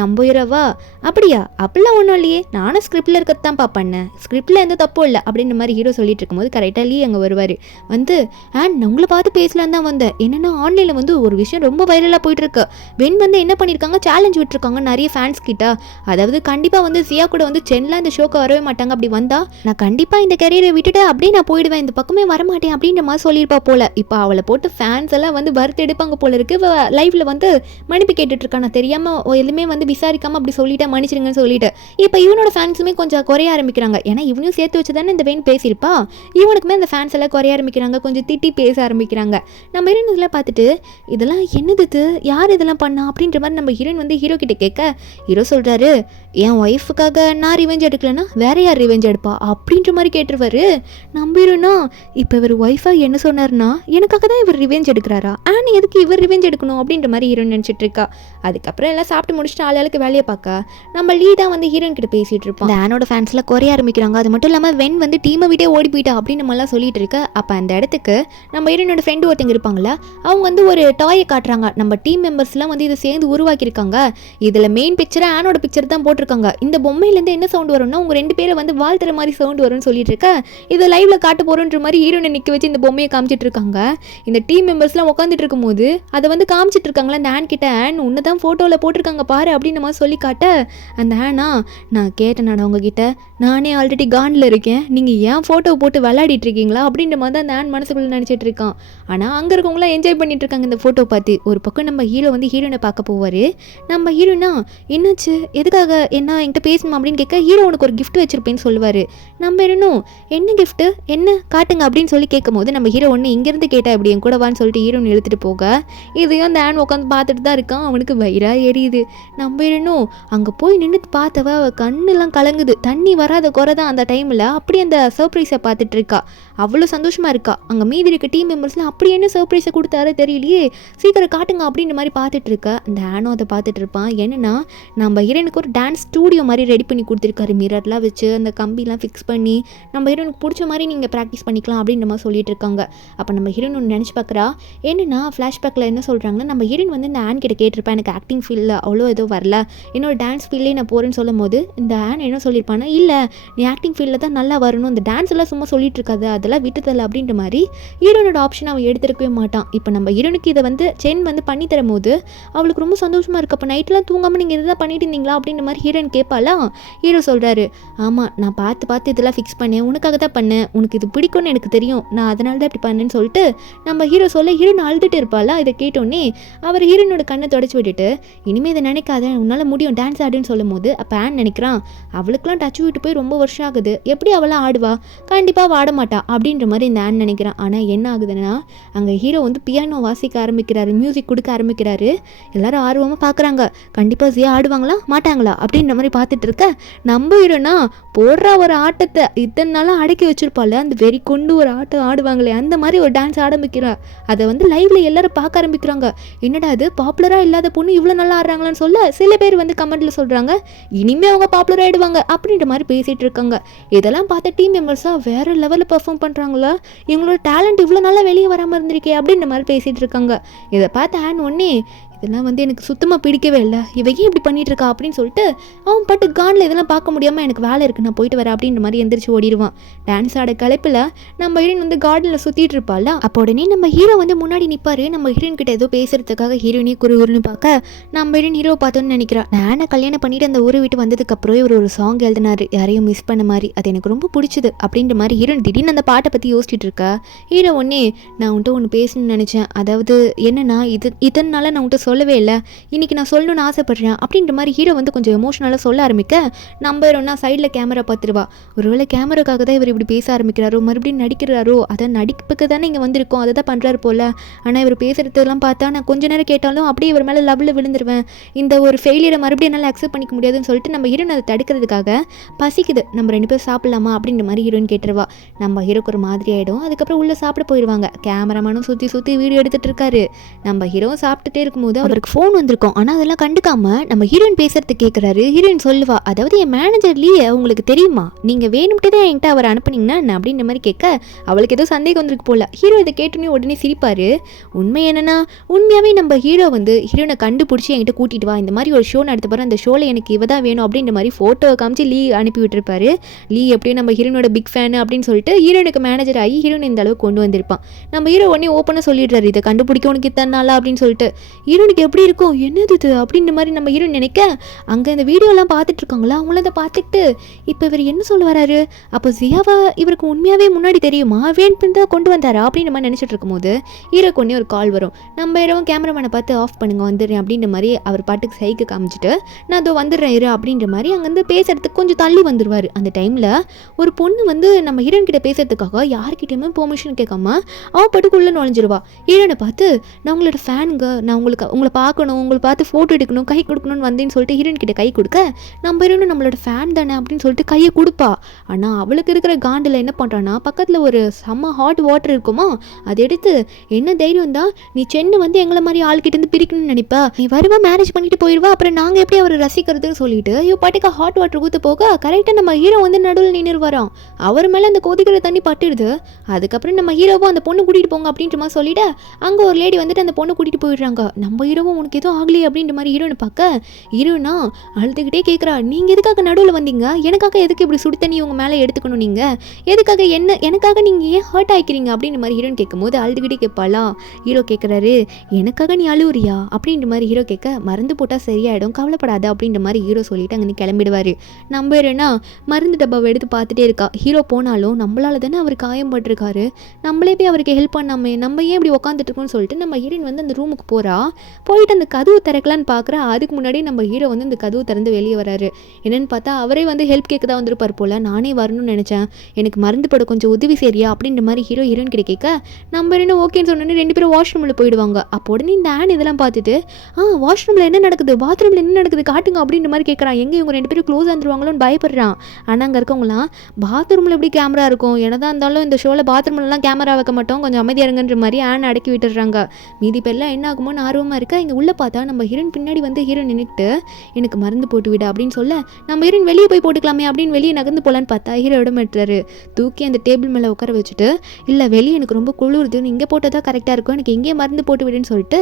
நம்புகிறவா அப்படியா, அப்படிலாம் ஒன்றும் இல்லையே, நானும் ஸ்கிரிப்டில் இருக்கிறது தான் பண்ணேன், ஸ்கிரிப்டில் எந்த தப்பும் இல்லை அப்படின்ற மாதிரி ஹீரோ சொல்லிட்டு இருக்கும்போது கரெக்டாக லீ அங்கே வருவார். வந்து நான் உங்களை பார்த்து பேசலான்னு தான் வந்தேன், என்னென்னா ஆன்லைனில் வந்து ஒரு விஷயம் ரொம்ப வைரலாக போயிட்டுருக்கு, வென் வந்து என்ன பண்ணியிருக்காங்க, சேலஞ்ச் விட்டுருக்காங்க நிறைய ஃபேன்ஸ் கிட்ட, அதாவது கண்டிப்பாக வந்து ஜியா கூட வந்து சென்லாம் இந்த ஷோக்கு வரவே மாட்டாங்க, அப்படி வந்தால் நான் கண்டிப்பாக இந்த கரியரை விட்டுட்டு அப்படியே நான் போயிடுவேன், இந்த பக்கமே வரமாட்டேன் அப்படின்ற மாதிரி சொல்லியிருப்பா போல. இப்போ அவளை போட்டு ஃபேன்ஸ் எல்லாம் வந்து வறுத்து எடுப்பாங்க போல இருக்கு. லைவ்ல வந்து மன்னிப்பு கேட்டுட்டு இருக்கா, நான் தெரியாமல் எதுவுமே வந்து விசாரிக்காமல் அப்படி சொல்லிட்டேன் மன்னிச்சிருங்கன்னு சொல்லிட்டு. இப்போ இவனோட ஃபேன்ஸுமே கொஞ்சம் குறைய ஆரம்பிக்கிறாங்க, ஏன்னா இவனையும் சேர்த்து வச்சு தானே இந்த வெயின் பேசியிருப்பா, இவனுக்குமே அந்த ஃபேன்ஸ் எல்லாம் குறைய ஆரம்பிக்கிறாங்க, கொஞ்சம் திட்டி பேச ஆரம்பிக்கிறாங்க. நம்ம ஹீரோயின் இதெல்லாம் பார்த்துட்டு இதெல்லாம் என்னது இது, யார் இதெல்லாம் பண்ணா அப்படின்ற மாதிரி நம்ம ஹீரோயின் வந்து ஹீரோ கிட்ட கேட்க, ஹீரோ சொல்கிறாரு, என் ஒய்ஃபுக்காக நான் ரிவெஞ்ச் எடுக்கலன்னா வேற யார் ரிவெஞ்ச் எடுப்பா அப்படின்ற மாதிரி கேட்டுருவாரு. நம்ம ஹீரோனா இப்போ இவர் ஒய்ஃபாக என்ன சொன்னார்னா எனக்காக தான் இவர் ரிவெஞ்ச் எடுக்கிறாரா, ஆனால் எதுக்கு இவர் ரிவெஞ்ச் எடுக்கணும் அப்படின்ற மாதிரி ஹீரோயின் நினச்சிட்டு இருக்கா. அதுக்கப்புறம் எல்லாம் சாப்பிட்டு முடிச்சுட்டு ஆளுக்கு வேலையை பார்க்க நம்ம லீ தான் வந்து ஹீரோயின் கிட்ட பேசிட்டு இருப்போம். ஆனோட ஃபேன்ஸ்லாம் குறைய ஆரம்பிக்கிறாங்க. அது மட்டும் இல்லாமல் வென் வந்து டீமை விட்டே ஓடி போயிட்டா அப்படின்னு நம்மளாம் சொல்லிட்டு இருக்க. அப்போ அந்த இடத்துக்கு நம்ம ஹீரோனோட ஃப்ரெண்டு ஒருத்தங்க இருப்பாங்களா, அவங்க வந்து ஒரு டாயை காட்டுறாங்க, நம்ம டீம் மெம்பர்ஸ்லாம் வந்து இதை சேர்ந்து உருவாக்கியிருக்காங்க, இதில் மெயின் பிக்சரை ஆனோட பிக்சர் தான் போட்டிருக்காங்க, இந்த பொம்மையிலேருந்து என்ன சவுண்ட் வரும்னா உங்கள் 2 பேரை வந்து வாழ்த்துற மாதிரி சவுண்ட் வரும்னு சொல்லிட்டு இருக்க. இதை லைவ்ல காட்ட போறோன்ற மாதிரி ஹீரோனை நிற்க வச்சு இந்த பொம்மையை காமிச்சிட்டு இருக்காங்க. இந்த டீம் மெம்பர்ஸ்லாம் உட்காந்துட்டு இருக்கும்போது அதை வந்து காமிச்சிட்டு இருக்காங்களா அந்த ஆன் கிட்ட, ஆன் உன்னை தான் ஃபோட்டோவில் போட்டிருக்காங்க பாரு அப்படின்னு மாதிரி சொல்லி காட்ட, அந்த ஆனா நான் கேட்டேன் உங்ககிட்ட, நானே ஆல்ரெடி காண்டில் இருக்கேன், நீங்கள் ஏன் ஃபோட்டோ போட்டு விளையாடிட்டு இருக்கீங்களா அப்படின்ற மாதிரி தான் அந்த ஆன் மனசுக்குள்ளே நினச்சிட்டு இருக்கான். ஆனால் அங்கே இருக்கவங்களாம் என்ஜாய் பண்ணிட்டு இருக்காங்க இந்த ஃபோட்டோ பார்த்து. ஒரு பக்கம் நம்ம ஹீரோ வந்து ஹீரோனை பார்க்க போவார். நம்ம ஹீரோனா என்னாச்சு எதுக்காக என்ன என்கிட்ட பேசணுமா அப்படின்னு கேட்க, ஹீரோ உனக்கு ஒரு கிஃப்ட் வச்சிருப்பேன்னு சொல்லுவார். நம்ம ஹீரோனும் என்ன கிஃப்ட்டு என்ன காட்டுங்க அப்படின்னு சொல்லி கேட்கும் போது நம்ம ஹீரோ ஒன்று இங்கேருந்து கேட்டா இப்படி என் கூட வான்னு சொல்லிட்டு ஹீரோன்னு இழுத்துட்டு போக, இதையும் அந்த ஆன் உட்காந்து பார்த்துட்டு தான் இருக்கான். அவனுக்கு வயிறா எரியுது. நம்ம ஹீரோனும் அங்கே போய் நின்று பார்த்தவ அவள் கண்ணெல்லாம் கலங்குது, தண்ணி வராத குறை தான் அந்த டைமில், அப்படி அந்த சர்ப்ரைஸை பார்த்துட்டு இருக்கா, அவ்வளோ சந்தோஷமாக இருக்கா. அங்கே மீதி இருக்க டீம் மெம்பர்ஸ்லாம் அப்படி என்ன சர்ப்ரைஸை கொடுத்தாரோ தெரியலையே, சீக்கிரம் காட்டுங்க அப்படின்ற மாதிரி பார்த்துட்டு இருக்கா. அந்த ஆனோ அதை பார்த்துட்டு இருப்பான். என்னன்னா நம்ம ஹீரோனுக்கு ஒரு டான்ஸ் ஸ்டூடியோ மாதிரி ரெடி பண்ணி கொடுத்துருக்காரு, மிரர்லாம் வச்சு அந்த கம்பிலாம் ஃபிக்ஸ் பண்ணி நம்ம ஹீரோனுக்கு பிடிச்ச மாதிரி நீங்கள் ப்ராக்டிஸ் பண்ணிக்கலாம் அப்படின்ற மாதிரி சொல்லிட்டு இருக்காங்க. அப்போ நம்ம ஹீரோன் ஒன்று நினச்சி பார்க்குறா. என்னன்னா ஃப்ளாஷ்பேக்கில் என்ன சொல்கிறாங்கன்னா, நம்ம ஹீரோன் வந்து இந்த ஆன் கிட்ட கேட்டிருப்பேன், எனக்கு ஆக்டிங் ஃபீல்டில் அவ்வளோ எதுவும் வரல, என்னோட டான்ஸ் ஃபீல்ட்லேயே நான் போகிறேன்னு சொல்லும் போது இந்த ஆன் என்ன சொல்லியிருப்பானா, இல்லை நீ ஆக்டிங் ஃபீல்டில் தான் நல்லா வரணும், இந்த டான்ஸ் எல்லாம் சும்மா சொல்லிட்டு இருக்காது, அதெல்லாம் விட்டுதல அப்படின்ற மாதிரி ஹீரோனோட ஆப்ஷன் அவன் எடுத்துருக்கவே மாட்டான். இப்போ நம்ம ஹீரோனுக்கு இதை வந்து சென் வந்து பண்ணி தரும் போது அவளுக்கு ரொம்ப சந்தோஷமாக இருக்குது. அப்போ நைட்லாம் தூங்காமல் நீங்கள் இதுதான் பண்ணிட்டு இருந்தீங்களா அப்படின்ற மாதிரி ஹீரோயின் கேட்பாளா. ஹீரோ சொல்கிறாரு, ஆமாம் நான் பார்த்து இதெல்லாம் ஃபிக்ஸ் பண்ணேன், உனக்காக தான் பண்ணேன், உனக்கு இது பிடிக்கும்னு எனக்கு தெரியும், நான் அதனால தான் இப்படி பண்ணேன்னு சொல்லிட்டு நம்ம ஹீரோ சொல்ல ஹீரோன் அழுதுட்டு இருப்பாளா. இதை கேட்டோன்னே அவர் ஹீரோனோட கண்ணை தொடச்சி விட்டுட்டு, இனிமேல் இதை நினைக்காத, உன்னால் முடியும் டான்ஸ் ஆடுன்னு சொல்லும் போது அப்போ ஆன் நினைக்கிறான், அவளுக்குலாம் டச் விட்டு போய் ரொம்ப வருஷம் ஆகுது, எப்படி அவளாம் ஆடுவா, கண்டிப்பாக ஆட மாட்டா அப்படின்ற மாதிரி இந்த ஆன் நினைக்கிறான். ஆனால் என்ன ஆகுதுன்னா அங்கே ஹீரோ வந்து பியானோ வாசிக்க ஆரம்பிக்கிறாரு, மியூசிக் கொடுக்க ஆரம்பிக்கிறாரு. எல்லாரும் ஆர்வமாக பார்க்குறாங்க, கண்டிப்பாக ஜியா ஆடுவாங்களா மாட்டாங்களா அப்படின்ற மாதிரி பார்த்துட்டு இருக்க. நம்ம ஹீரோனா போடுற ஒரு ஆட்டத்தை இத்தனை நாளாக அடக்கி வச்சிருப்பாள், அந்த வெறி கொண்டு ஒரு ஆட்டம் ஆடுவாங்களே அந்த மாதிரி ஒரு டான்ஸ் ஆரம்பிக்கிறா. அதை வந்து லைவ்ல எல்லாரும் பார்க்க ஆரம்பிக்கிறாங்க. என்னடா அது பாப்புலராக இல்லாத பொண்ணு இவ்வளோ நல்லா ஆடுறாங்களான்னு சொல்ல சில பேர் வந்து கமெண்ட்ல சொல்கிறாங்க, இனிமேல் அவங்க பாப்புலர் ஆகிடுவாங்க அப்படின்ற மாதிரி பேசிகிட்டு இருக்காங்க. இதெல்லாம் பார்த்த டீம் மெம்பர்ஸாக வேறு லெவலில் பெர்ஃபார்ம் பண்ணுறாங்களா, இவங்களோட டேலண்ட் இவ்வளோ நாளாக வெளியே வராமல் இருந்திருக்கே அப்படின்ற மாதிரி பேசிகிட்டு இருக்காங்க. இதை பார்த்து ஆன் ஒன்னே இதெல்லாம் வந்து எனக்கு சுத்தமாக பிடிக்கவே இல்லை, இவையே இப்படி பண்ணிட்டு இருக்கா அப்படின்னு சொல்லிட்டு அவன் பட்டு கானில் இதெல்லாம் பார்க்க முடியாமல் எனக்கு வேலை இருக்குது நான் போயிட்டு வரேன் அப்படின்ற மாதிரி எந்திரிச்சு ஓடிடுவான். டான்ஸ் ஆட கலைப்பில் நம்ம ஹீரோயின் வந்து கார்டனில் சுற்றிட்டு இருப்பாள். அப்போ உடனே நம்ம ஹீரோ வந்து முன்னாடி நிற்பாரு. நம்ம ஹீரோயின் கிட்ட ஏதோ பேசுறதுக்காக ஹீரோயினே குறுன்னு பார்க்க நம்ம ஹீரோயின் ஹீரோ பார்த்தோன்னு நினைக்கிறான். நானே கல்யாணம் பண்ணிட்டு அந்த ஊரை விட்டு வந்ததுக்கப்புறம் இவர் ஒரு சாங் எழுதினாரு, யாரையும் மிஸ் பண்ண மாதிரி, அது எனக்கு ரொம்ப பிடிச்சது அப்படின்ற மாதிரி ஹீரோயின் திடீர்னு அந்த பாட்டை பற்றி யோசிச்சுட்டு இருக்கா. ஹீரோ ஒன்னே நான் உன்ட்டு ஒன்று பேசணும்னு நினச்சேன், அதாவது என்னன்னா இத்தனை நாளாக நான் உன்ட்டு சொல்லவே இல்லை, இன்றைக்கி நான் சொல்லணும்னு ஆசைப்பட்றேன் அப்படின்ற மாதிரி ஹீரோ வந்து கொஞ்சம் எமோஷனலாக சொல்ல ஆரம்பிக்க நம்ம ஹீரோனா சைடில் கேமரா பார்த்துருவா. ஒருவேளை கேமராக்காக தான் இவர் இப்படி பேச ஆரம்பிக்கிறாரோ, மறுபடியும் நடிக்கிறாரோ, அதை நடிப்புக்கு தானே இங்கே வந்திருக்கோம், அதை தான் பண்ணுறாரு போல். ஆனால் இவர் பேசுகிறதெல்லாம் பார்த்தா நான் கொஞ்ச நேரம் கேட்டாலும் அப்படியே இவர் மேலே லவ்வில் விழுந்துருவேன், இந்த ஒரு ஃபெயிலியரை மறுபடியும் என்னால் அக்செப்ட் பண்ணிக்க முடியாதுன்னு சொல்லிட்டு நம்ம ஹீரோன் அதை தடுக்கிறதுக்காக பசிக்குது, நம்ம 2 பேரும் சாப்பிட்லாமா அப்படின்ற மாதிரி ஹீரோயின் கேட்டுருவா. நம்ம ஹீரோக்கு ஒரு மாதிரி ஆகிடும். அதுக்கப்புறம் உள்ளே சாப்பிட போயிடுவாங்க. கேமராமேனும் சுற்றி சுற்றி வீடியோ எடுத்துகிட்டு இருக்காரு. நம்ம ஹீரோவும் சாப்பிட்டுட்டே இருக்கும்போது அவருக்கு ஃபோன் வந்திருக்கும். ஆனால் அதெல்லாம் கண்டுக்காம நம்ம ஹீரோயின் பேசுறது கேட்குறாரு. ஹீரோயின் சொல்லுவா, அதாவது என் மேனேஜர் லீயே உங்களுக்கு தெரியுமா, நீங்கள் வேணும்ட்டே தான் என்கிட்ட அவர் அனுப்புனீங்கன்னா என்ன அப்படின்ற மாதிரி கேட்க அவளுக்கு ஏதோ சந்தேகம் வந்திருக்கு போல. ஹீரோ இதை கேட்டோன்னே உடனே சிரிப்பார். உண்மை என்னன்னா உண்மையாகவே நம்ம ஹீரோ வந்து ஹீரோனை கண்டுபிடிச்சி என்கிட்ட கூட்டிகிட்டு வா, இந்த மாதிரி ஒரு ஷோ நடத்த போகிற, அந்த ஷோவில் எனக்கு இவ தான் வேணும் அப்படின்ற மாதிரி ஃபோட்டோவை காமிச்சு லீ அனுப்பி விட்டுருப்பாரு. லீ எப்படியும் நம்ம ஹீரோனோட பிக் ஃபேன் அப்படின்னு சொல்லிட்டு ஹீரோனுக்கு மேனேஜர் ஆகி ஹீரோன் இந்த அளவுக்கு கொண்டு வந்திருப்பான். நம்ம ஹீரோ உடனே ஓப்பனாக சொல்லிடுறாரு, இதை கண்டுபிடிக்க உனக்கு இத்தனை நாளா அப்படின்னு சொல்லிட்டு. ஹீரோனுக்கு எப்படி இருக்கும், என்னது இது அப்படின்ற மாதிரி நம்ம ஹீரோன் நினைக்க அங்கே இந்த வீடியோலாம் பார்த்துட்டு இருக்காங்களா, அவங்கள அதை பார்த்துட்டு இப்போ இவர் என்ன சொல்ல வராரு, அப்போ ஜியாவா இவருக்கு உண்மையாகவே முன்னாடி தெரியுமா, வேணும் தான் கொண்டு வந்தாரா அப்படின்ற மாதிரி நினச்சிட்டு இருக்கும்போது ஹீரோக்கு ஒன்றே ஒரு கால் வரும். நம்ம ஹீரோவும் கேமராமேனை பார்த்து ஆஃப் பண்ணுங்க வந்துடுறேன் அப்படின்ற மாதிரி அவர் பாட்டுக்கு சைக்கு காமிச்சிட்டு நான் அதோ வந்துடுறேன் இரு அப்படின்ற மாதிரி அங்கேருந்து பேசுறதுக்கு கொஞ்சம் தள்ளி வந்துடுவார். அந்த டைமில் ஒரு பொண்ணு வந்து நம்ம ஹீரோன் கிட்ட பேசுறதுக்காக யார்கிட்டயுமே பெர்மிஷன் கேட்காம அவள் பாட்டுக்குள்ளே நுழைஞ்சிருவா. ஹீரோனை பார்த்து நான் உங்களோட ஃபேனுங்க, நான் உங்களை பார்க்கணும், உங்களை பார்த்து ஃபோட்டோ எடுக்கணும், கை கொடுக்கணும்னு வந்தேன்னு சொல்லிட்டு ஹீரோன் கிட்ட கை கொடுக்க நம்ம ஹீரோனும் நம்மளோட ஃபேன் தானே அப்படின்னு சொல்லிட்டு கையை கொடுப்பா. ஆனால் அவளுக்கு இருக்கிற காண்டில் என்ன பண்ணுறான்னா பக்கத்தில் ஒரு செம்ம ஹாட் வாட்டர் இருக்குமா, அதை எடுத்து என்ன தைரியம் தான் நீ சென்னை வந்து எங்களை மாதிரி ஆள்கிட்டேருந்து பிரிக்கணும்னு நினைப்பா, நீ வருவா மேரேஜ் பண்ணிட்டு போயிடுவா, அப்புறம் நாங்கள் எப்படி அவரை ரசிக்கிறதுன்னு சொல்லிட்டு இவ பாட்டுக்கு ஹாட் வாட்டர் ஊற்ற போக கரெக்டாக நம்ம ஹீரோ வந்து நடுவில் நின்று வரோம். அவர் மேலே அந்த கொதிக்கிற தண்ணி பட்டுடுது. அதுக்கப்புறம் நம்ம ஹீரோவும் அந்த பொண்ணு கூட்டிகிட்டு போங்க அப்படின்ற மாதிரி சொல்லிட்டு அங்கே ஒரு லேடி வந்துட்டு அந்த பொண்ணை கூட்டிகிட்டு போயிடுறாங்க. நம்ம ஹீரோவும் உனக்கு எதுவும் ஆகலையே அப்படின்ற மாதிரி ஹீரோனை பார்க்க ஹீரோனா அழுதுகிட்டே கேட்குறா, நீங்கள் எதுக்காக நடுவில் வந்தீங்க, எனக்காக எதுக்கு இப்படி சுடு தண்ணி உங்கள் மேலே எடுத்துக்கணும், நீங்கள் எதுக்காக எனக்காக நீங்கள் ஏன் ஹர்ட் ஆகிக்கிறீங்க அப்படின்ற மாதிரி ஹீரோன் கேட்கும்போது அழுதுகிட்டே கேட்பாளா. ஹீரோ கேட்குறாரு, எனக்காக நீ அழுவுறியா அப்படின்ற மாதிரி ஹீரோ கேட்க மருந்து போட்டால் சரியாயிடும் கவலைப்படாத அப்படின்ற மாதிரி ஹீரோ சொல்லிட்டு அங்கே கிளம்பிடுவார். நம்ம ஹீரோனா மருந்து டப்பாவை எடுத்து பார்த்துட்டே இருக்கா. ஹீரோ போனாலும் நம்மளால தானே அவர் காயம்பட்டிருக்காரு, நம்மளே போய் அவருக்கு ஹெல்ப் பண்ணாமே, நம்ம ஏன் இப்படி உட்காந்துட்டு இருக்கோம்னு சொல்லிட்டு நம்ம ஹீரோயின் வந்து அந்த ரூமுக்கு போகிறா. போயிட்டு அந்த கதவு திறக்கலான்னு பார்க்குறா. அதுக்கு முன்னாடி நம்ம ஹீரோ வந்து அந்த கதவு திறந்து வெளியே வராரு. என்னென்னு பார்த்தா அவரே வந்து ஹெல்ப் கேட்க தான் வந்திருப்பார் போல். நானே வரணும்னு நினச்சேன், எனக்கு மருந்து போட கொஞ்சம் உதவி சரியா அப்படின்ற மாதிரி ஹீரோயின் கிட்ட கேட்க நம்ம ஹீரோயின் ஓகேன்னு சொன்னோன்னே 2 பேரும் வாஷ்ரூமில் போயிடுவாங்க. அப்போ உடனே இந்த ஆன் இதெல்லாம் பார்த்துட்டு வாஷ்ரூமில் என்ன நடக்குது, பாத்ரூமில் என்ன நடக்குது காட்டுங்க அப்படின்ற மாதிரி கேட்குறான். எங்கே இவங்க 2 பேரும் க்ளோஸ் வந்துருவாங்களோன்னு பயப்படுறான். ஆனால் அங்கே இருக்கவங்களாம் பாத்ரூமில் எப்படி கேமரா இருக்கும், என்னதான் இருந்தாலும் இந்த ஷோவில் பாத்ரூம்லாம் கேமரா வைக்க மாட்டோம், கொஞ்சம் அமைதியாக இருங்கன்ற மாதிரி ஆன் அடக்கி விட்டுடுறாங்க. மீதி பேர்லாம் என்ன ஆகுமோன்னு ஆர்வமாக இருக்கா. இங்கே உள்ளே பார்த்தா நம்ம ஹீரோயின் பின்னாடி வந்து ஹீரோ நின்றுட்டு எனக்கு மருந்து போட்டு விட அப்படின்னு சொல்ல நம்ம ஹீரோயின் வெளியே போய் போட்டுக்கலாமே அப்படின்னு வெளியே நகர்ந்து போகலான்னு பார்த்தா ஹீரோ இடமெட்டுறாரு. தூக்கி அந்த டேபிள் மேலே உட்கார வச்சுட்டு இல்லை வெளியே எனக்கு ரொம்ப குளிருதுன்னு இங்கே போட்டால் தான் கரெக்டாக இருக்கும், எனக்கு எங்கேயே மருந்து போட்டு விடுன்னு சொல்லிட்டு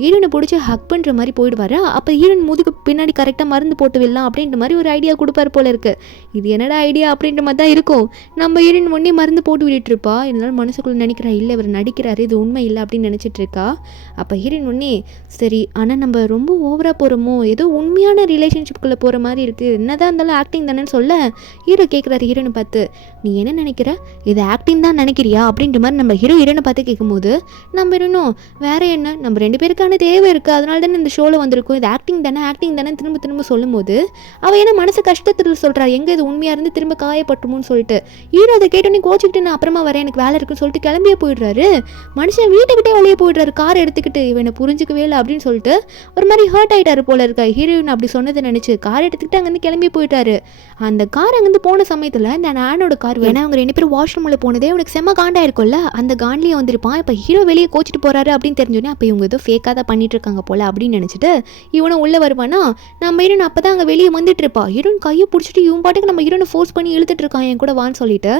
ஹீரோனை பிடிச்சி ஹக் பண்ணுற மாதிரி போயிடுவார். அப்போ ஹீரோயின் முதுகு பின்னாடி கரெக்டாக மருந்து போட்டு விடலாம் அப்படின்ற மாதிரி ஒரு ஐடியா கொடுப்பார் போல இருக்கு. இது என்னடா ஐடியா அப்படின்ற மாதிரி தான் இருக்கும். நம்ம ஹீரோயின் முன்னே மருந்து போட்டு விட்டுட்டு இருப்பா. இருந்தாலும் மனசுக்குள்ளே நினைக்கிறா இல்லை இவர் நடிக்கிறாரு, இது உண்மை இல்லை அப்படின்னு நினச்சிட்டு இருக்கா. அப்போ ஹீரோயின் முன்னே சரி ஆனால் நம்ம ரொம்ப ஓவராக போகிறோமோ, ஏதோ உண்மையான ரிலேஷன்ஷிப்புக்குள்ளே போகிற மாதிரி இருக்குது, என்னதான் இருந்தாலும் ஆக்டிங் தானேன்னு சொல்ல ஹீரோ கேட்குறாரு ஹீரோனை பார்த்து, நீ என்ன நினைக்கிற, இது ஆக்டிங் தான் நினைக்கிறியா அப்படின்ற மாதிரி நம்ம ஹீரோனை பார்த்து கேட்கும்போது நம்ம ஹீரோனும் வேற என்ன, நம்ம 2 பேருக்கான தேவை இருக்குது, அதனால தானே இந்த ஷோவில் வந்திருக்கும், இது ஆக்டிங் தானே திரும்ப திரும்ப சொல்லும்போது அவள் என்ன மனசு கஷ்டத்தில் சொல்கிறா, எங்கே இது உண்மையாக இருந்து திரும்ப காயப்பட்டுமோன்னு சொல்லிட்டு ஹீரோ அதை கேட்டோன்னே கோச்சிக்கிட்டு நான் அப்புறமா வரேன் எனக்கு வேலை இருக்குன்னு சொல்லிட்டு கிளம்பியே போயிடுறாரு. மனுஷன் வீட்டை விட்டே வெளியே போயிடுறாரு கார் எடுத்துக்கிட்டு. இவனை புரிஞ்சிக்கவே இல்லை அப்படின்னு சொல்லிட்டு ஒரு மாதிரி ஹர்ட் ஆகிட்டாரு போல இருக்கா. ஹீரோயின் அப்படி சொன்னதை நினச்சி கார் எடுத்துக்கிட்டு அங்கேருந்து கிளம்பி போயிட்டாரு. அந்த கார் அங்கேருந்து போன சமயத்தில் இந்த ஆனோட கார் வேணா அவங்க 2 பேரும் வாஷ்ரூமில் போனதே அவனுக்கு செம்ம காண்டா இருக்கும்ல, அந்த காண்ட்லேயே வந்திருப்பான். இப்போ ஹீரோ வெளியே கோச்சிட்டு போகிறாரு அப்படின்னு தெரிஞ்சோன்னே அப்போ இவங்க ஏதோ ஃபேக்காக தான் பண்ணிட்டு இருக்காங்க போல அப்படின்னு நினச்சிட்டு இவனும் உள்ளே வருவானா. நம்ம ஹீரோன் அப்போ தான் அங்கே வெளியே வந்துட்டு இருப்பா. ஹீரோன் கையை பிடிச்சிட்டு இவன் பாட்டுக்கு நம்ம ஹீரோனை ஃபோர்ஸ் பண்ணி இழுத்துட்டு இருக்கான் என் கூட வான்னு சொல்லிட்டு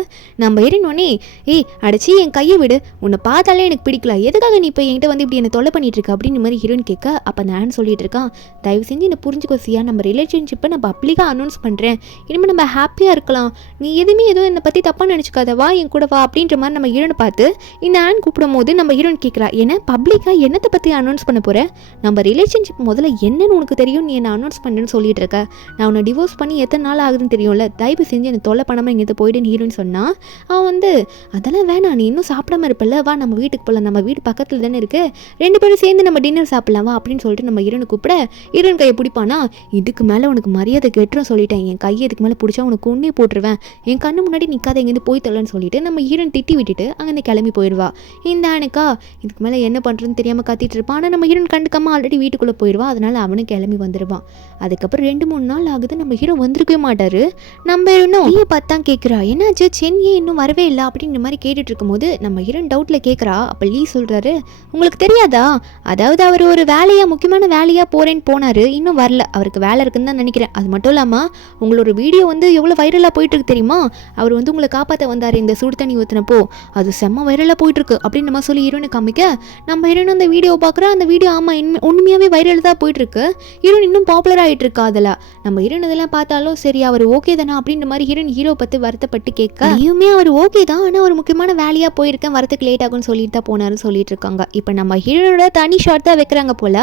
நம்ம ஹீரோன் உடனே ஏய் அடிச்சு என் கையை விடு, உன்னை பார்த்தாலே எனக்கு பிடிக்கல, எதுக்காக நீ இப்போ என்கிட்ட வந்து இப்படி என்னை தொலை பண்ணிட்டு இருக்க அப்படின்னு மாதிரி ஹீரோன் கேட்க அப்போ அந்த ஆன் சொல்லிட்டு இருக்கான், தயவு செஞ்சு என்னை புரிஞ்சுக்கோ சியா, நம்ம ரிலேஷன்ஷிப்பை நான் பப்ளிக்காக அனௌன்ஸ் பண்ணுறேன், இனிமேல் நம்ம ஹாப்பியாக இருக்கலாம், நீ எதுவுமே எதுவும் என்னை பற்றி தப்பாக நினச்சிக்காத, வா என் கூட வா அப்படின்ற மாதிரி நம்ம ஹீரோனை பார்த்து இந்த ஆன் கூப்பிடும் போது நம்ம ஹீரோன் கேட்குறா, ஏன்னா பப்ளிக்காக என்னத்தை பற்றி அனௌன்ஸ் பண்ண போகிறேன், நம்ம ரிலேஷன்ஷிப் முதல்ல என்னன்னு உனக்கு தெரியும், நீ என்ன அனௌன்ஸ் பண்ணுன்னு சொல்லிட்டு இருக்க, நான் உன்னை டிவோர்ஸ் பண்ணி எத்தனை நாள் ஆகுதுன்னு தெரியும்ல, தயவு செஞ்சு என்னை தொலை பண்ணாமல் இங்கே போயிடுன்னு ஹீரோன்னு சொன்னால் அவன் வந்து அதெல்லாம் வேணாம், நீ இன்னும் சாப்பிடாம இருப்பல, வா நம்ம வீட்டுக்கு போகலாம், நம்ம வீடு பக்கத்தில் தானே இருக்குது, 2 பேரும் சேர்ந்து நம்ம டின்னர் சாப்பிடலாம் அப்படின்னு சொல்லிட்டு நம்ம ஹீரோனை கூப்பிட ஹீரோன் கையை பிடிப்பானா, இதுக்கு மேலே உனக்கு மரியாதை கெட்டுரும் சொல்லிட்டேன், என் கையை இதுக்கு மேலே பிடிச்சா உனக்கு ஒன்றே போட்டுருவேன், என் கண்ணு முன்னாடி நிற்காத எங்கேருந்து போய் தரலன்னு சொல்லிட்டு நம்ம ஹீரோன் திட்டி விட்டுட்டு அங்கேருந்து கிளம்பி போயிடுவா. இந்த ஆனுக்கா இதுக்கு மேலே என்ன பண்ணுறதுன்னு தெரியாமல் கத்திட்டு இருப்பான். ஆனால் நம்ம ஹீரோன் கண்டுக்காம ஆல்ரெடி வீட்டுக்குள்ளே போயிடுவா. அதனால அவனும் கிளம்பி வந்துடுவான். அதுக்கப்புறம் 2-3 நாள் ஆகுது, நம்ம ஹீரோ வந்திருக்கவே மாட்டாரு. நம்ம இன்னும் நீ பார்த்தா கேட்குறா, என்னாச்சு சென்னியே இன்னும் வரவே இல்லை அப்படின்ற மாதிரி கேட்டுட்டு இருக்கும்போது நம்ம ஹீரோன் டவுட்டில் கேட்குறா. அப்போ லீ சொல்கிறாரு, உங்களுக்கு தெரியாதா, அதாவது அவர் ஒரு முக்கியமான வேலையாக போகிறேன்னு போனார், இன்னும் வரல, அவருக்கு வேலை இருக்குன்னு தான் நினைக்கிறேன். அது மட்டும் இல்லாமல் உங்களோட வீடியோ வந்து எவ்வளோ வைரலாக போயிட்டுருக்கு தெரியுமா, அவர் வந்து உங்களை காப்பாற்ற வந்தார் இந்த சுடு தண்ணி ஊற்றினப்போ, அது செம்ம வைரலாக போயிட்டுருக்கு அப்படின்னு நம்ம சொல்லி ஹீரோனை காமிக்க நம்ம ஹீரோன் அந்த வீடியோ பார்க்குறா. அந்த வீடியோ ஆமாம் உண்மையாகவே வைரல் தான் போயிட்டுருக்கு, ஹீரோன் இன்னும் பாப்புலர் ஆகிட்டு இருக்கா. அதெல்லாம் நம்ம ஹீரோன் இதெல்லாம் பார்த்தாலும் சரி அவர் ஓகே தானே அப்படின்ற மாதிரி ஹீரோ பற்றி வருத்தப்பட்டு கேட்க, ஐயுமே அவர் ஓகே தான், ஆனால் ஒரு முக்கியமான வேலையாக போயிருக்கேன், வரத்துக்கு லேட் ஆகும்னு சொல்லிட்டு தான் போனாருன்னு சொல்லிட்டு இருக்காங்க. இப்போ நம்ம ஹீரோனோட தனி ஷார்ட் தான் வைக்கிறாங்க போல.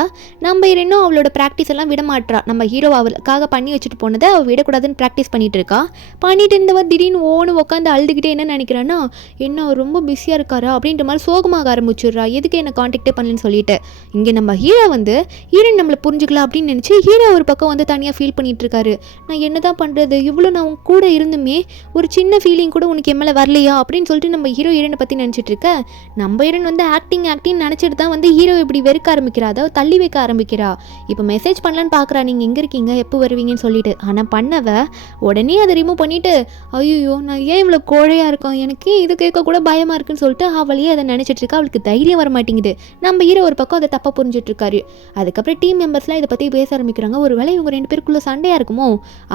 நம்ம ஹீரோனும் அவளோட ப்ராக்டிஸ் எல்லாம் விட மாட்டா. நம்ம ஹீரோ அவளுக்காக பண்ணி வச்சுட்டு போனதை அவள் விடக்கூடாதுன்னு ப்ராக்டிஸ் பண்ணிட்டு இருக்கா. பண்ணிட்டு இருந்தவர் திடீர்னு உட்காந்து அழுதுகிட்டே என்ன நினைக்கிறான்னா, என்ன அவர் ரொம்ப பிஸியாக இருக்காரா அப்படின்ற மாதிரி சோகமாக ஆரம்பிச்சிடுறா. எதுக்கு என்ன கான்டாக்டே பண்ணலன்னு சொல்லிட்டு இங்கே நம்ம ஹீரோ வந்து ஹீரோயின் நம்மளை புரிஞ்சுக்கலாம் அப்படின்னு நினச்சி ஹீரோ ஒரு பக்கம் வந்து தனியாக ஃபீல் பண்ணிட்டு இருக்காரு. நான் என்ன தான் பண்ணுறது, இவ்வளோ நான் உன் கூட இருந்துமே ஒரு சின்ன ஃபீலிங் கூட உனக்கு என் மேலே வரலையா அப்படின்னு சொல்லிட்டு நம்ம ஹீரோயினை பற்றி நினச்சிட்டு இருக்க, நம்ம ஹீரோயின் வந்து ஆக்டிங் நினச்சிட்டு தான் வந்து ஹீரோ இப்படி வெறுக்க ஆரம்பிக்கிறா, அதாவது தள்ளி வைக்க ஆரம்பிக்கிறா. இப்போ மெசேஜ் பண்ணலான்னு பார்க்குறா, நீங்கள் எங்கே இருக்கீங்க எப்போ வருவீங்கன்னு சொல்லிட்டு. ஆனால் பண்ணவ உடனே அதை ரிமூவ் பண்ணிவிட்டு, ஐயோ நான் ஏன் இவ்வளோ கோழையாக இருக்கோம், எனக்கு இது கேட்க கூட பயமாக இருக்குன்னு சொல்லிட்டு அவளையே அதை நினச்சிட்டு இருக்கா. அவளுக்கு தைரியம் வர மாட்டேங்குது. நம்ம ஹீரோ ஒரு பக்கம் அதை தப்பாக புரிஞ்சிட்டு இருக்காரு. அதுக்கப்புறம் டீம் மெம்பர்ஸ்லாம் இதை பற்றி பேச ஆரம்பிக்கிறாங்க. ஒரு வேளை இவங்க 2 பேருக்குள்ளே சண்டையாக இருக்குமோ,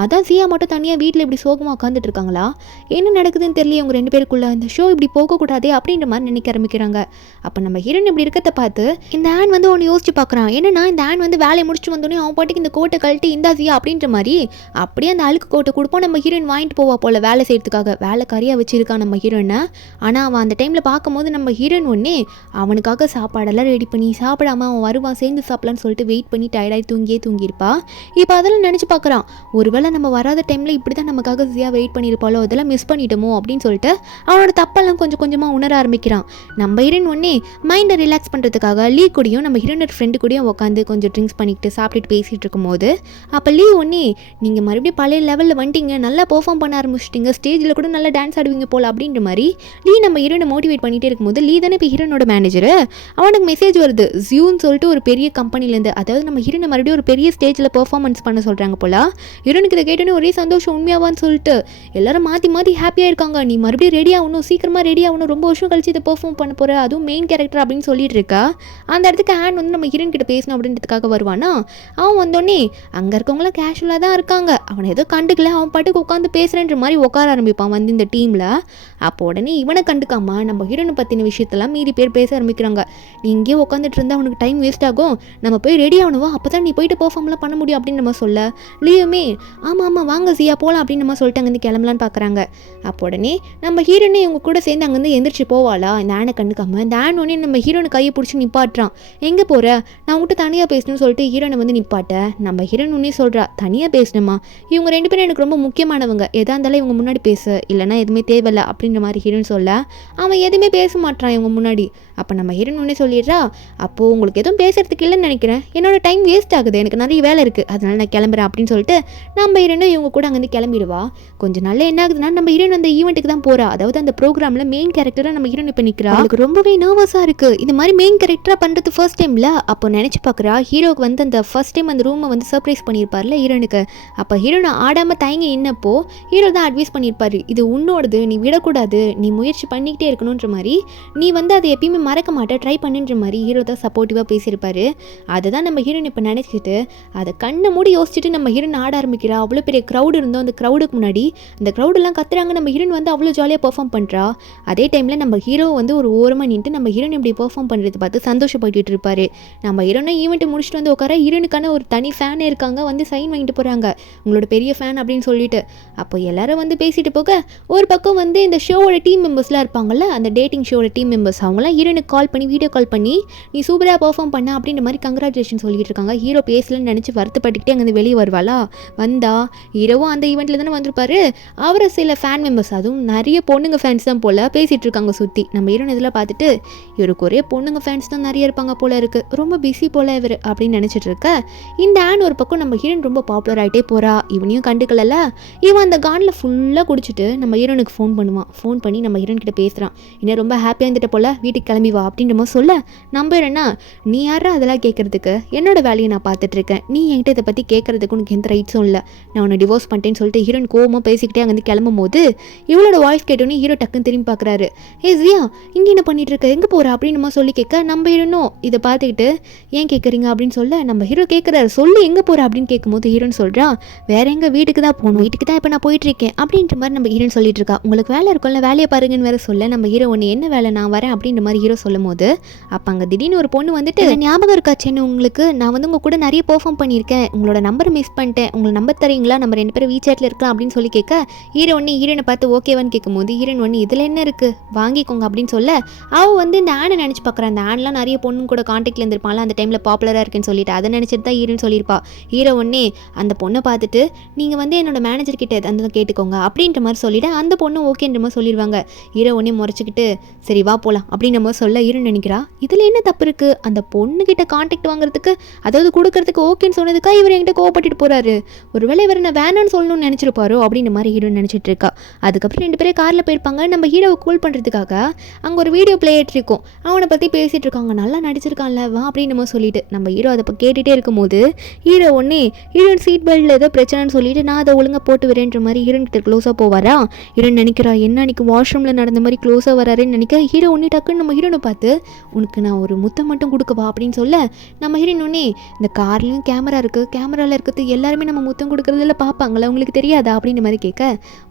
அதான் சியா மட்டும் தனியாக வீட்டில் இப்படி சோகமாக உட்காந்துட்டு இருக்காங்களா, என்ன நடக்குதுன்னு தெரியல இவங்க 2 பேருக்குள்ள, இந்த ஷோ இப்படி போகக்கூடாதே அப்படின்ற மாதிரி நினைக்க ஆரம்பிக்கிறாங்க. அப்போ நம்ம ஹீரோயின் இப்படி இருக்கிறத பார்த்து இந்த ஆன் வந்து ஒன்று யோசிச்சு பார்க்குறான். என்னன்னா இந்த ஆன் வந்து வேலையை முடிச்சுட்டு வந்தோடனே அவன் பாட்டுக்கு இந்த கோட்டை கழட்டி இந்தா சியா அப்படின்ற மாதிரி அப்படியே அந்த அழுக்கு கோட்டை கொடுப்போம். நம்ம ஹீரோயின் வாங்கிட்டு போவா போல வேலை செய்யறதுக்காக, வேலைக்காரியாக வச்சிருக்கான் நம்ம ஹீரோயினை. ஆனால் அவன் அந்த டைமில் பார்க்கும்போது நம்ம ஹீரோயின் ஒன்னே அவனுக்காக சாப்பாடெல்லாம் ரெடி பண்ணி சாப்பிடாம அவன் வருவான் சேர்ந்து சாப்பிடலான்னு சொல்லிட்டு வெயிட் பண்ணி டயர்டாகி தூங்கியிருப்பா. இப்போ அதெல்லாம் நினச்சி பார்க்குறான், ஒருவேளை நம்ம வராத டைமில் இப்படி தான் நமக்காக சியா வெயிட் பண்ணியிருப்பாளோ, அதெல்லாம் மிஸ் பண்ணிட்டோமோ அப்படின்னு சொல்லிட்டு அவனோட தப்பெல்லாம் கொஞ்சம் கொஞ்சமாக உணர ஆரம்பிக்கிறான். நம்ம ஹீரோயின் ஒன்னே மைண்டை ரிலாக்ஸ் பண்ணுறதுக்காக லீ கூடயும் நம்ம ஹீரோயினோட ஃப்ரெண்டு கூடயும் உட்காந்து கொஞ்சம் ட்ரிங்க்ஸ் பண்ணிக்கிட்டு சாப்பிட்டுட்டு பேசிகிட்டு இருக்கும்போது அப்போ லீ ஒன்னே நீங்கள் மறுபடியும் பழைய லெவலில் வந்துட்டீங்க, நல்லா பெர்ஃபார்ம் பண்ண ஆரம்பிச்சிட்டிங்க, ஸ்டேஜில் கூட நல்லா டான்ஸ் ஆடுவீங்க போல் அப்படின்ற மாதிரி லீ நம்ம ஹீரோயினை மோட்டிவேட் பண்ணிகிட்டே இருக்கும்போது, லீ தானே இப்போ ஹீரோனோட மேனேஜரு, அவனுக்கு மெசேஜ் வருது ஜியூன்னு சொல்லிட்டு ஒரு பெரிய கம்பெனிலேருந்து, அதாவது நம்ம ஹீரோனை மறுபடியும் ஒரு பெரிய ஸ்டேஜில் பெர்ஃபார்மன்ஸ் பண்ண சொல்கிறாங்க போல. ஹீரோனுக்கு இதை கேட்டோன்னே ஒரே சந்தோஷம், உண்மையாவான்னு சொல்லிட்டு எல்லாரும் மாற்றி ஹாப்பியாக இருக்காங்க. நீ மறுபடியும் ரெடி ஆகணும், சீக்கிரமாக ரெடி ஆகணும், ரொம்ப வருஷம் கழிச்சு இதை பெர்ஃபார்ம் பண்ண போகிற, அதுவும் மெயின் கேரக்டர் அப்படின்னு சொல்லிட்டு இருக்கா. அந்த இடத்துக்கு ஹேண்ட் வந்து நம்ம ஹீரோயின் கிட்ட பேசணும் அப்படின்றதுக்காக வருவானா. அவன் வந்தோடனே அங்கே இருக்கவங்களாம் கேஷுவலாக தான் இருக்காங்க, அவனை ஏதோ கண்டுக்கல, அவன் பாட்டுக்கு உட்காந்து பேசுகிறேன்ற மாதிரி உட்கார ஆரம்பிப்பான் வந்து இந்த டீமில். அப்போ உடனே இவனை கண்டுக்காம நம்ம ஹீரோனை பற்றின விஷயத்தெல்லாம் மீறி பேர் பேச ஆரம்பிக்கிறாங்க. நீ இங்கே உட்காந்துட்டு இருந்தால் அவனுக்கு டைம் வேஸ்ட் ஆகும், நம்ம போய் ரெடி ஆகணுவா, அப்போ தான் நீ போயிட்டு பெர்ஃபார்ம்லாம் பண்ண முடியும் அப்படின்னு நம்ம சொல்ல, லீவுமே ஆமாம் வாங்க சியா போகலாம் அப்படின்னு நம்ம சொல்லிட்டு அங்கேருந்து கிளம்பலான்னு பார்க்குறாங்க. அப்போ உடனே நம்ம ஹீரோனே இவங்க கூட சேர்ந்து அங்கேருந்து எந்திரிச்சு போவாளா, இந்த ஆனை கண்டுக்காம. இந்த ஆன் உடனே நம்ம ஹீரோனை கையை பிடிச்சி நிப்பாட்டுறான். எங்கே போகிற, நான் உங்கள்கிட்ட தனியாக பேசணும்னு சொல்லிட்டு ஹீரோனை வந்து நிப்பாட்ட. நம்ம ஹீரோன் உடனே சொல்கிறா, தனியாக பேசணுமா, இவங்க 2 பேரும் எனக்கு ரொம்ப முக்கியமானவங்க, எதா இருந்தாலும் இவங்க முன்னாடி பேசு, இல்லைனா எதுவுமே தேவையில்லை அப்படின்ற மாதிரி ஹீரோன் சொல்ல, அவன் எதுவுமே பேச மாட்டான் இவங்க முன்னாடி. அப்போ நம்ம ஹீரோன் உடனே சொல்லிடுறா, அப்போது உங்களுக்கு எதுவும் பேசுறதுக்கு இல்லைன்னு நினைக்கிறேன், என்னோட டைம் வேஸ்ட் ஆகுது, எனக்கு நிறைய வேலை இருக்குது, அதனால நான் கிளம்புறேன் அப்படின்னு சொல்லிட்டு நம்ம ஹீரோனும் இவங்க கூட அங்கேருந்து கிளம்பிடுவா. கொஞ்சம் நாள் என்ன ஆகுதுன்னா நம்ம ஹீரோன் அந்த ஈவெண்ட்டுக்கு தான் போகிறா, அதாவது அந்த ப்ரோக்ராமில் மெயின் கேரக்டராக நம்ம ஹீரோன் இப்போ நிற்கிறா. அவளுக்கு ரொம்பவே நர்வஸாக இருக்குது, இது மாதிரி மெயின் கேரக்டராக பண்ணுறது ஃபர்ஸ்ட் டைமில். அப்போ நினச்சி பார்க்குறா, ஹீரோக்கு வந்து அந்த ஃபர்ஸ்ட் டைம் அந்த ரூமை வந்து சர்ப்ரைஸ் பண்ணியிருப்பார்ல ஹீரோனுக்கு. அப்போ ஹீரோனை ஆடாமல் தயங்கி நின்னப்போ ஹீரோ தான் அட்வைஸ் பண்ணியிருப்பார், இது உன்னோடது, நீ விடக்கூடாது, நீ முயற்சி பண்ணிக்கிட்டே இருக்கணுன்ற மாதிரி, நீ வந்து அதை எப்பயுமே மறக்க மாட்டே, ட்ரை பண்ணுன்ற மாதிரி ஹீரோ தான் சப்போர்ட்டிவாக பேசியிருப்பார். அதை தான் நம்ம ஹீரோன் இப்போ நினச்சிக்கிட்டு அதை கண்ணை மூடி யோசிச்சுட்டு நம்ம ஹீரோன் ஆட ஆரம்பிக்கிறா. அவ்வளோ பெரிய க்ரௌடு இருந்தோம், அந்த க்ரௌடுக்கு முன்னாடி அந்த க்ரௌடெல்லாம் கத்துறாங்க, நம்ம ஹீரோன் வந்து அவ்வளோ ஜாலியாக பெர்ஃபார்ம் பண்ணுறா. அதே டைமில் நம்ம ஹீரோ வந்து ஒரு ஓரமாக நின்று நம்ம ஹீரோன் இப்படி பெர்ஃபார்ம் பண்ணுறது பார்த்து சந்தோஷப்பட்டு இருப்பார். நம்ம ஹீரோனை ஈவெண்ட்டை முடிச்சுட்டு வந்து உட்கார ஹீரோனுக்கான ஒரு தனி ஃபேனே இருக்காங்க, வந்து சைன் வாங்கிட்டு போகிறாங்க, உங்களோட பெரிய ஃபேன் அப்படின்னு சொல்லிட்டு. அப்போ எல்லாரும் வந்து பேசிட்டு போக ஒரு பக்கம் வந்து இந்த ஷோவோட டீம் மெம்பர்ஸ்லாம் இருப்பாங்கல்ல, அந்த டேட்டிங் ஷோவோட டீம் மெம்பர்ஸ் அவங்களாம் ஹீரோனை ஹீரோனுக்கு கால் பண்ணி வீடியோ கால் பண்ணி நீ சூப்பராக பெர்ஃபார்ம் பண்ண அப்படின்ற மாதிரி கங்க்ராச்சுலேஷன் சொல்லிட்டு இருக்காங்க. ஹீரோ பேசலன்னு நினச்சி வருத்தப்பட்டுக்கிட்டே அங்கேருந்து வெளியே வருவாளா, வந்தா ஹீரோவும் அந்த ஈவெண்ட்டில் தானே வந்திருப்பாரு. அவரை சில ஃபேன் மெம்பர்ஸ், அதுவும் நிறைய பொண்ணுங்க ஃபேன்ஸ் தான் போல் பேசிகிட்டு இருக்காங்க சுற்றி. நம்ம ஹீரோன் இதில் பார்த்துட்டு இவருக்கு ஒரே பொண்ணுங்க ஃபேன்ஸ் தான் நிறைய இருப்பாங்க போல இருக்குது, ரொம்ப பிஸி போல் இவர் அப்படின்னு நினச்சிட்டு இருக்க. இந்த ஆன் ஒரு பக்கம் நம்ம ஹீரோன் ரொம்ப பாப்புலர் ஆகிட்டே போகிறா, இவனையும் கண்டுக்கல. இவன் அந்த கானில் ஃபுல்லாக குடிச்சிட்டு நம்ம ஹீரோனுக்கு ஃபோன் பண்ணுவான். ஃபோன் பண்ணி நம்ம ஹீரோன் கிட்ட பேசுகிறான். இன்னும் ரொம்ப ஹாப்பியாக இருந்துட்ட போல் வீட்டுக்கு கிளம்பி வா அப்படின்ற மாதிரி சொல்ல, நம்ம என்ன நீ யாரா அதெல்லாம் கேட்குறதுக்கு, என்னோட வேலையை நான் பார்த்துட்ருக்கேன், நீ என்கிட்ட இதை பற்றி கேட்குறதுக்கு உனக்கு எந்த ரைட்ஸும் இல்லை, நான் உன்னை டிவோர்ஸ் பண்ணிட்டேன்னு சொல்லிட்டு ஹீரோன் கோவமாக பேசிக்கிட்டே அங்கேருந்து கிளம்பும் போது இவளோட வாய்ஸ் கேட்டோன்னே ஹீரோ டக்குன்னு திரும்பி பார்க்குறாரு. ஜியா இங்கே என்ன பண்ணிட்டு இருக்க, எங்கே போகிற அப்படின்னு நம்ம சொல்லி கேட்க, நம்ம ஹீரோனும் இதை பார்த்துக்கிட்டு ஏன் கேட்குறீங்க அப்படின்னு சொல்ல, நம்ம ஹீரோ கேட்குறாரு சொல்லி எங்கே போகிற அப்படின்னு கேட்கும்போது ஹீரோன்னு சொல்கிறான், வேற எங்கே வீட்டுக்கு தான் போகணும், வீட்டுக்கு தான் இப்போ நான் போயிட்டுருக்கேன் அப்படின்ற மாதிரி நம்ம ஹீரோன் சொல்லிட்டு இருக்கா. உங்களுக்கு வேலை இருக்கும்ல, வேலையை பாருங்கன்னு வேற சொல்ல, நம்ம ஹீரோ ஒன்று என்ன வேலை நான் வரேன் அப்படின்ற மாதிரி ஹீரோ சொல்லும் போது அப்போ அங்கே திடீர்னு ஒரு பொண்ணு வந்துட்டு, ஞாபகம் இருக்காச்சேன்னு உங்களுக்கு, நான் வந்து உங்கள் கூட நிறைய பெர்ஃபார்ம் பண்ணியிருக்கேன், உங்களோட நம்பர் மிஸ் பண்ணிட்டேன், உங்களை நம்பர் தரீங்களா, நம்ம 2 பேரும் வீச்சாட்டில் இருக்கலாம் அப்படின்னு சொல்லி கேட்க, ஹீரோ ஒன்று ஹீரோனை பார்த்து ஓகேவான்னு கேட்கும்போது ஹீரோன் ஒன்று இதில் என்ன இருக்குது வாங்கிக்கோங்க அப்படின்னு சொல்ல, அவள் வந்து இந்த ஆனை நினச்சி பார்க்குறான். அந்த ஆன்லாம் நிறைய பொண்ணு கூட கான்டாக்டில் இருந்திருப்பாள், அந்த டைமில் பாப்புலராக இருக்குன்னு சொல்லிட்டு அதை நினச்சிட்டு தான் ஹீரோன்னு சொல்லியிருப்பா. ஹீரோ ஒன்னே அந்த பொண்ணை பார்த்துட்டு நீங்கள் வந்து என்னோட மேனேஜர் கிட்ட அந்த கேட்டுக்கோங்க அப்படின்ற மாதிரி சொல்லிவிட்டு அந்த பொண்ணு ஓகேன்ற மாதிரி சொல்லிடுவாங்க. ஹீரோ ஒன்னே முறைச்சிக்கிட்டு சரி வா போகலாம் அப்படின்ற மாதிரி சொல்ல ஹீரோ நினைக்கிறா இதில் என்ன தப்பு இருக்குது, அந்த பொண்ணுக்கிட்ட கான்டாக்ட் வாங்குறதுக்கு அதாவது கொடுக்கறதுக்கு ஓகேன்னு சொன்னதுக்காக இவர் என்கிட்ட கோவப்பட்டுட்டு போகிறாரு, ஒருவேளை இவர் நான் வேணான்னு சொல்லணும்னு நினச்சிருப்பாரோ அப்படின்ற மாதிரி ஹீரோ நினச்சிட்டு இருக்கா. அதுக்கப்புறம் 2 பேரும் காரில் போயிருப்பாங்க. நம்ம ஹீரோவை கூல் பண்ணுறதுக்காக அங்கே ஒரு வீடியோ பிளே இருக்கும், அவனை பற்றி பேசிகிட்டு இருக்காங்க, நல்லா நடிச்சிருக்கான்ல வா அப்படின்னு நம்ம சொல்லிட்டு நம்ம ஹீரோ அதை இப்போ கேட்டுகிட்டே இருக்கும்போது ஹீரோ ஒன்னே ஹீரோயின் சீட் பெல்ட்டில் ஏதோ பிரச்சனைன்னு சொல்லிட்டு நான் அதை ஒழுங்காக போட்டு வரேன்ற மாதிரி ஹீரோன் கிட்ட க்ளோஸாக போவாரா. ஹீரோன் நினைக்கிறா என்ன அன்றைக்கி வாஷ்ரூமில் நடந்த மாதிரி க்ளோஸாக வராருன்னு நினைக்க, ஹீரோ ஒன்னே டக்குன்னு நம்ம ஹீரோனை பார்த்து உனக்கு நான் ஒரு முத்தம் மட்டும் கொடுக்கவா அப்படின்னு சொல்ல, நம்ம ஹீரோயின் ஒன்னே இந்த கார்லேயும் கேமரா இருக்குது, கேமராவில் இருக்கிறது எல்லாருமே நம்ம முத்தம் கொடுக்குறதுல பார்ப்பாங்களா உங்களுக்கு தெரியாதா அப்படின்ற மாதிரி கேட்க,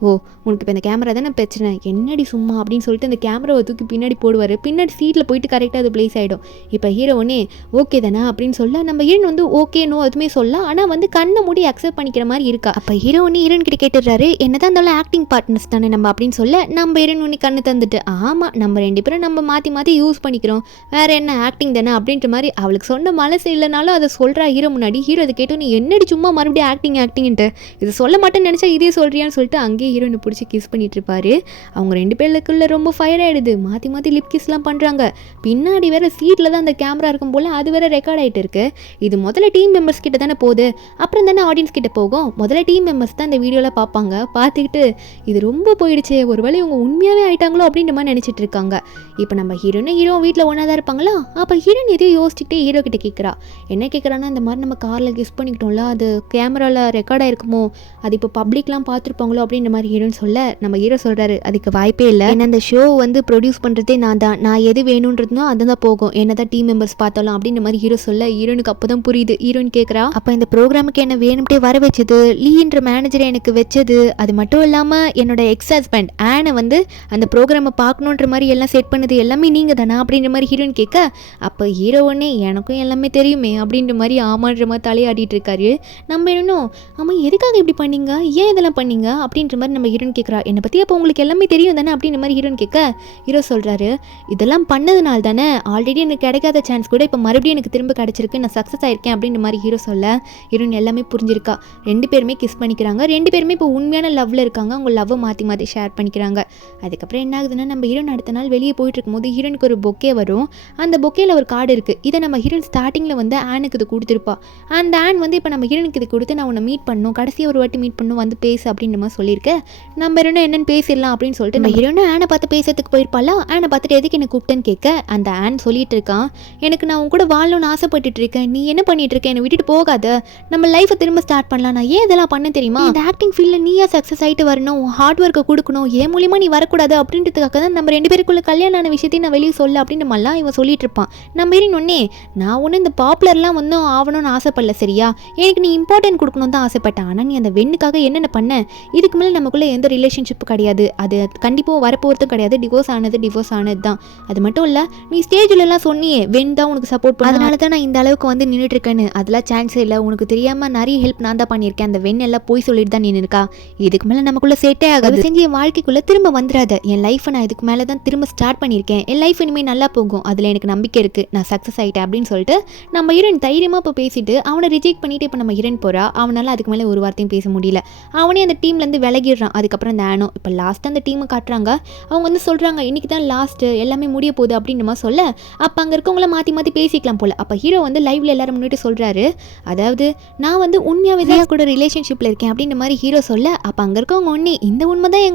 ஓ உனக்கு இப்போ இந்த கேமரா தானே பிரச்சனை, என்னடி சும்மா அப்படின்னு சொல்லிட்டு அந்த கேமராவை தூக்கி பின்னாடி போடுவார். பின்னாடி சீட்டில் போயிட்டு கரெக்டாக அது ப்ளேஸ் ஆகிடும். இப்போ ஹீரோ ஒன்னே ஓகே தானே அப்படின்னு சொல்ல, நம்ம ஹீரோன் வந்து ஓகே நோ அதுவுமே சொல்லலாம், ஆனால் வந்து கண்ணை மூடி அக்செப்ட் பண்ணிக்கிற மாதிரி இருக்கா. அப்போ ஹீரோ ஒன்று ஹீரோன் கிட்ட கேட்டுடுறாரு என்னதான் இருந்தாலும் ஆக்டிங் பார்ட்னர்ஸ் தானே நம்ம அப்படின்னு சொல்ல, நம்ம ஹீரோன் ஒன்று கண்ணு தந்துட்டு ஆமாம் நம்ம 2 பேரும் நம்ம மாற்றி மாற்றி யூஸ் பண்ணிக்கிறோம், வேறு என்ன ஆக்டிங் தானே அப்படின்ற மாதிரி அவளுக்கு சொன்ன மனசு இல்லைனாலும் அதை சொல்கிறா ஹீரோ முன்னாடி. ஹீரோ அதை கேட்டு நீ என்னடி சும்மா மறுபடியும் ஆக்டிங்ன்ட்டு இது சொல்ல மாட்டேன்னு நினச்சா இதே சொல்கிறியான்னு சொல்லிட்டு அங்கேயே ஹீரோனை பிடிச்சி கிஸ் பண்ணிட்டு இருப்பாரு. அவங்க 2 பேருக்குள்ள ரொம்ப ஃபயர் ஆகிடுது, மாற்றி மாற்றி லிப் கிஸ்லாம் பண்ணுறாங்க. பின்னாடி வேறு சீட்டில் தான் அந்த கேமரா இருக்கும் போல் அது வேறு ரெக்கார்ட் ஆகிட்டு இருக்கு. இது முதல்ல டீம் மெம்பர்ஸ் கிட்ட தானே போகுது, அப்புறம் தானே ஆடியன்ஸ் கிட்ட போகும். முதல்ல டீம் மெம்பர்ஸ் தான் இந்த வீடியோவில் பார்ப்பாங்க. பார்த்துக்கிட்டு இது ரொம்ப போயிடுச்சு, ஒருவேளை இவங்க உண்மையாகவே ஆயிட்டாங்களோ அப்படின்ற மாதிரி நினச்சிட்டு இருக்காங்க. இப்போ நம்ம ஹீரோ வீட்டில் ஒன்றா தான் இருப்பாங்களா. அப்போ ஹீரோன் எதையும் யோசிச்சுக்கிட்டே ஹீரோ கிட்ட கேட்குறா. என்ன கேட்குறான்னா இந்த மாதிரி நம்ம காரில் கிஸ் பண்ணிக்கிட்டோம்ல, அது கேமராவில் ரெக்கார்ட் ஆகிருக்குமோ, அது இப்போ பப்ளிக்லாம் பார்த்துருப்பாங்களோ அப்படின்ற மாதிரி ஹீரோன்னு சொல்ல, நம்ம ஹீரோ சொல்கிறாரு அதுக்கு வாய்ப்பே இல்லை, ஏன்னா அந்த ஷோ வந்து ப்ரொடியூஸ் பண்ணுறதே நான் தான், நான் எது வேணுன்றதுனோ அதுதான் போகும், என்ன தான் டீம் மெம்பர்ஸ் பார்த்தாலும் அப்படின்ற மாதிரி ஹீரோ சொல்ல, ஹீரோனுக்கு அப்போ தான் புரியுது. ஹீரோயின் கேட்குறா அப்போ இந்த ப்ரோக்ராமுக்கு என்ன வேணும்ட்டே வர வச்சது, லீன்ற மேனேஜரை எனக்கு வச்சது, அது மட்டும் இல்லாமல் என்னோட எக்ஸ் ஹஸ்பண்ட் ஆனை வந்து அந்த ப்ரோக்ராமை பார்க்கணுன்ற மாதிரி எல்லாம் செட் பண்ணது எல்லாமே நீங்கள் தானா அப்படின்ற மாதிரி ஹீரோயின் கேட்க, அப்போ ஹீரோ ஒன்னே எனக்கும் எல்லாமே தெரியுமே அப்படின்ற மாதிரி ஆமான்ற மாதிரி தலையாடிட்டு இருக்காரு. நம்ம இன்னும் ஆமாம் எதுக்காக இப்படி பண்ணீங்க, ஏன் இதெல்லாம் பண்ணீங்க அப்படின்ற மாதிரி நம்ம ஹீரோயின் கேட்குறா. என்னை பற்றி அப்போ உங்களுக்கு எல்லாமே தெரியும் தானே அப்படின்ற மாதிரி ஹீரோயின் கேட்க, ஹீரோ சொல்கிறாரு இதெல்லாம் பண்ணதுனால தானே ஆல்ரெடி எனக்கு கிடைக்காத சான்ஸ் கூட இப்போ மறுபடியும் எனக்கு திரும்ப கிடச்சிருக்கு, நான் சக்ஸஸ் ஆயிருக்கேன் அப்படின்ற மாதிரி ஹீரோ சொல்ல, ஹீரோயின் எல்லாமே புரிஞ்சிருக்கா. 2 பேருமே கிஸ் பண்ணிக்கிறாங்க. 2 பேருமே இப்போ உண்மையான லவ்வில் இருக்காங்க. அவங்க லவ்வை மாற்றி மாற்றி ஷேர் பண்ணிக்கிறாங்க. அதுக்கப்புறம் என்ன ஆகுதுன்னா நம்ம ஹீரோயின் அடுத்த நாள் வெளியே போயிட்டு இருக்கும்போது ஹீரோனுக்கு ஒரு பொக்கே வரும். அந்த பொக்கேல ஒரு கார்டு இருக்குது. இதை நம்ம ஹீரோயின் ஸ்டார்டிங்கில் வந்து ஆனுக்கு இது கொடுத்துருப்பா. அந்த ஆன் வந்து இப்போ நம்ம ஹீரோனுக்கு இது கொடுத்து நான் உன்னை மீட் பண்ணணும், கடைசியாக ஒரு வாட்டி மீட் பண்ணணும், வந்து பேசு அப்படின்ற மாதிரி சொல்லியிருக்கேன். நம்ம ஹீரோனை என்னென்னு பேசிடலாம் அப்படின்னு சொல்லிட்டு நம்ம ஹீரோனை ஆனை பார்த்து பேசுறதுக்கு போயிருப்பாளா. ஆனை பார்த்துட்டு எதுக்கு என்ன கூப்பிட்டேன்னு கேட்க, அந்த ஆன் சொல்லிட்டு இருக்கான் எனக்கு நான் உன் கூட வாழணும்னு ஆசைப்பட்டுட்டு இருக்கேன், நீ என்ன பண்ணிட்டு இருக்க, என்னை விட்டுட்டு போகாத, நம்ம லைஃப்பை திரும்ப ஸ்டார்ட் பண்ணலாம், நான் ஏன் இதெல்லாம் பண்ண தெரியுமா, இந்த ஆக்டிங் ஃபீல்டில் நீயா சக்ஸஸ் ஆகிட்டு வரணும், ஹார்ட் ஒர்க்கை கொடுக்கணும், ஏன் மூலியமா நீ வரக்கூடாது அப்படின்றதுக்காக தான் நம்ம 2 பேருக்குள்ள கல்யாணம் ஆன விஷயத்தையும் நான் வெளியே சொல்ல அப்படின்ற மாதிரிலாம் இவன் சொல்லிட்டு இருப்பான். நம்ம ஒன்னே நான் ஒன்று இந்த பாப்புலர்லாம் ஒன்றும் ஆகணும்னு ஆசைப்படல சரியா, எனக்கு நீ இம்பார்ட்டன்ட் கொடுக்கணும் தான் ஆசைப்பட்டேன், ஆனால் நீ அந்த வெண்ணுக்காக என்னென்ன பண்ண, இதுக்கு மேலே நமக்குள்ளே எந்த ரிலேஷன்ஷிப்பும் கிடையாது, அது கண்டிப்பாக வரப்போகிறதும் கிடையாது, டிவோர்ஸ் ஆனது தான். அது மட்டும் இல்லை நீ ஸ்டேஜ்லலாம் சொன்னியே வெண் தான் உனக்கு சப்போர்ட் பண்ண, அதனால தான் நான் இந்த அளவுக்கு வந்து நின்றுட்டு இருக்கேன்னு, அதெல்லாம் சான்ஸே இல்லை, உனக்கு தெரியாமல் நிறைய ஹெல்ப் நான் தான் பண்ணியிருக்கேன், அந்த வெண் எல்லாம் போய் சொல்லிட்டு தான் நின்று இருக்கா, இதுக்கு மேலே நமக்குள்ளே செட்டே ஆகாது, செஞ்சு என் வாழ்க்கைக்குள்ளே திரும்ப வந்துடாத, என் லைஃப்பை நான் இதுக்கு மேலே தான் திரும்ப ஸ்டார்ட் பண்ணியிருக்கேன், என் லைஃப் லைஃப் இனிமேல் நல்லா போகும், அதில் எனக்கு நம்பிக்கை இருக்குது, நான் சக்ஸஸ் ஆகிட்டேன் அப்படின்னு சொல்லிட்டு நம்ம ஹீரோயின் தைரியமாக இப்போ பேசிட்டு அவனை ரிஜெக்ட் பண்ணிவிட்டு இப்போ நம்ம ஹீரோயின் போகிறா. அவனால் அதுக்கு மேலே ஒரு வார்த்தையும் பேச முடியல. அவனே அந்த டீம்லேருந்து விலகிடுறான். அதுக்கப்புறம் அந்த ஆனோ இப்போ லாஸ்ட்டாக அந்த டீமை காட்டுறாங்க. அவங்க வந்து சொல்கிறாங்க இன்றைக்கி தான் லாஸ்ட்டு, எல்லாமே முடிய போகுது அப்படின்னு நம்ம சொல்ல அப்போ அங்கே இருக்கவங்கள மாற்றி மாற்றி பேசிக்கலாம் போல். அப்போ ஹீரோ வந்து லைவ்ல எல்லாரும் முன்னிட்டு சொல்கிறாரு, அதாவது நான் வந்து உண்மையாகவே தான் கூட ரிலேஷன்ஷிப்பில் இருக்கேன் அப்படின்ற மாதிரி ஹீரோ சொல்ல அப்போ அங்கே இருக்கவங்க ஒன்றே இந்த உண்மை தான்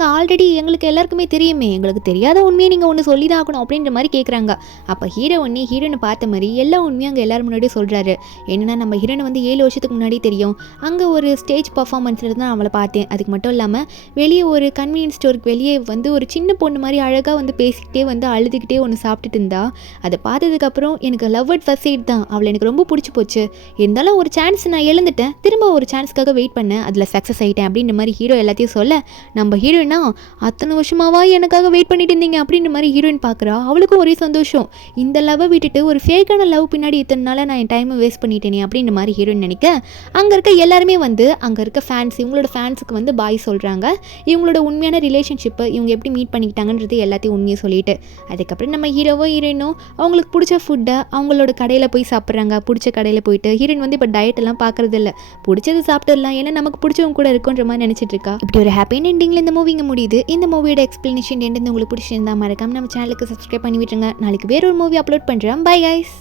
எங்களுக்கு எல்லாருக்குமே தெரியுமே, எங்களுக்கு தெரியாத உண்மையை நீங்கள் ஒன்று சொல்லி தான் ஆகணும் அப்படின்ற மாதிரி கேட்குறாங்க. அப்போ ஹீரோ ஒன்றே ஹீரோனை பார்த்த மாதிரி எல்லா உண்மையும் அங்கே எல்லாரும் முன்னாடியே சொல்கிறாரு. என்னென்னா நம்ம ஹீரோனை வந்து 7 வருஷத்துக்கு முன்னாடி தெரியும். அங்கே ஒரு ஸ்டேஜ் பர்ஃபார்மன்ஸில் தான் அவளை பார்த்தேன். அதுக்கு மட்டும் இல்லாமல் வெளியே ஒரு கன்வீனியன்ஸ் ஸ்டோருக்கு வெளியே வந்து ஒரு சின்ன பொண்ணு மாதிரி அழகாக வந்து பேசிக்கிட்டே வந்து அழுதுகிட்டே ஒன்று சாப்பிட்டுட்டு இருந்தா. அதை பார்த்ததுக்கப்புறம் எனக்கு லவ் அட் ஃபர்ஸ்ட் சைட் தான், அவளை எனக்கு ரொம்ப பிடிச்சி போச்சு. இருந்தாலும் ஒரு சான்ஸ் நான் எழுந்துட்டேன், திரும்ப ஒரு சான்ஸ்க்காக வெயிட் பண்ணேன், அதில் சக்ஸஸ் ஆகிட்டேன் அப்படின்ற மாதிரி ஹீரோ எல்லாத்தையும் சொல்ல நம்ம ஹீரோயினா அத்தனை வருஷமாவா எனக்காக வெயிட் பண்ணிட்டு இருந்தீங்க அப்படின்ற மாதிரி ஹீரோயின் பார்க்குறா. அவளுக்கும் ஒரே சந்தோஷம். இந்த லவ்வை விட்டுட்டு ஒரு ஃபேக்கான லவ் பின்னாடி இத்தனை நாளாக நான் என் டைமை வேஸ்ட் பண்ணிட்டேனே அப்படின்ற மாதிரி ஹீரோயின் நினைக்க அங்கே இருக்க எல்லாருமே வந்து அங்கே இருக்க ஃபேன்ஸ் இவங்களோட ஃபேன்ஸுக்கு வந்து பாய் சொல்கிறாங்க. இவங்களோட உண்மையான ரிலேஷன்ஷிப்பை இவங்க எப்படி மீட் பண்ணிக்கிட்டாங்கன்றது எல்லாத்தையும் உண்மையை சொல்லிட்டு அதுக்கப்புறம் நம்ம ஹீரோவோ ஹீரோயினும் அவங்களுக்கு பிடிச்ச ஃபுட்டை அவங்களோட கடையில் போய் சாப்பிட்றாங்க. பிடிச்ச கடையில் போயிட்டு ஹீரோயின் வந்து இப்போ டயட் எல்லாம் பார்க்குறது இல்லை, பிடிச்சது சாப்பிட்டுடலாம், ஏன்னா நமக்கு பிடிச்சவங்க கூட இருக்குன்ற மாதிரி நினச்சிட்டு இருக்கா. இப்படி ஒரு ஹாப்பியான எண்டிங்கில் இந்த மூவிங்க முடியுது. இந்த மூவியோட எக்ஸ்பிளனேஷன் எண்டு உங்களுக்கு பிடிச்சிருந்தா மறக்காம நம்ம சேனலுக்கு சப்ஸ்கிரைப் பண்ணி விட்டுருங்க. நாளைக்கு வேற ஒரு மூவி அப்லோட் பண்ணுறேன். Bye guys.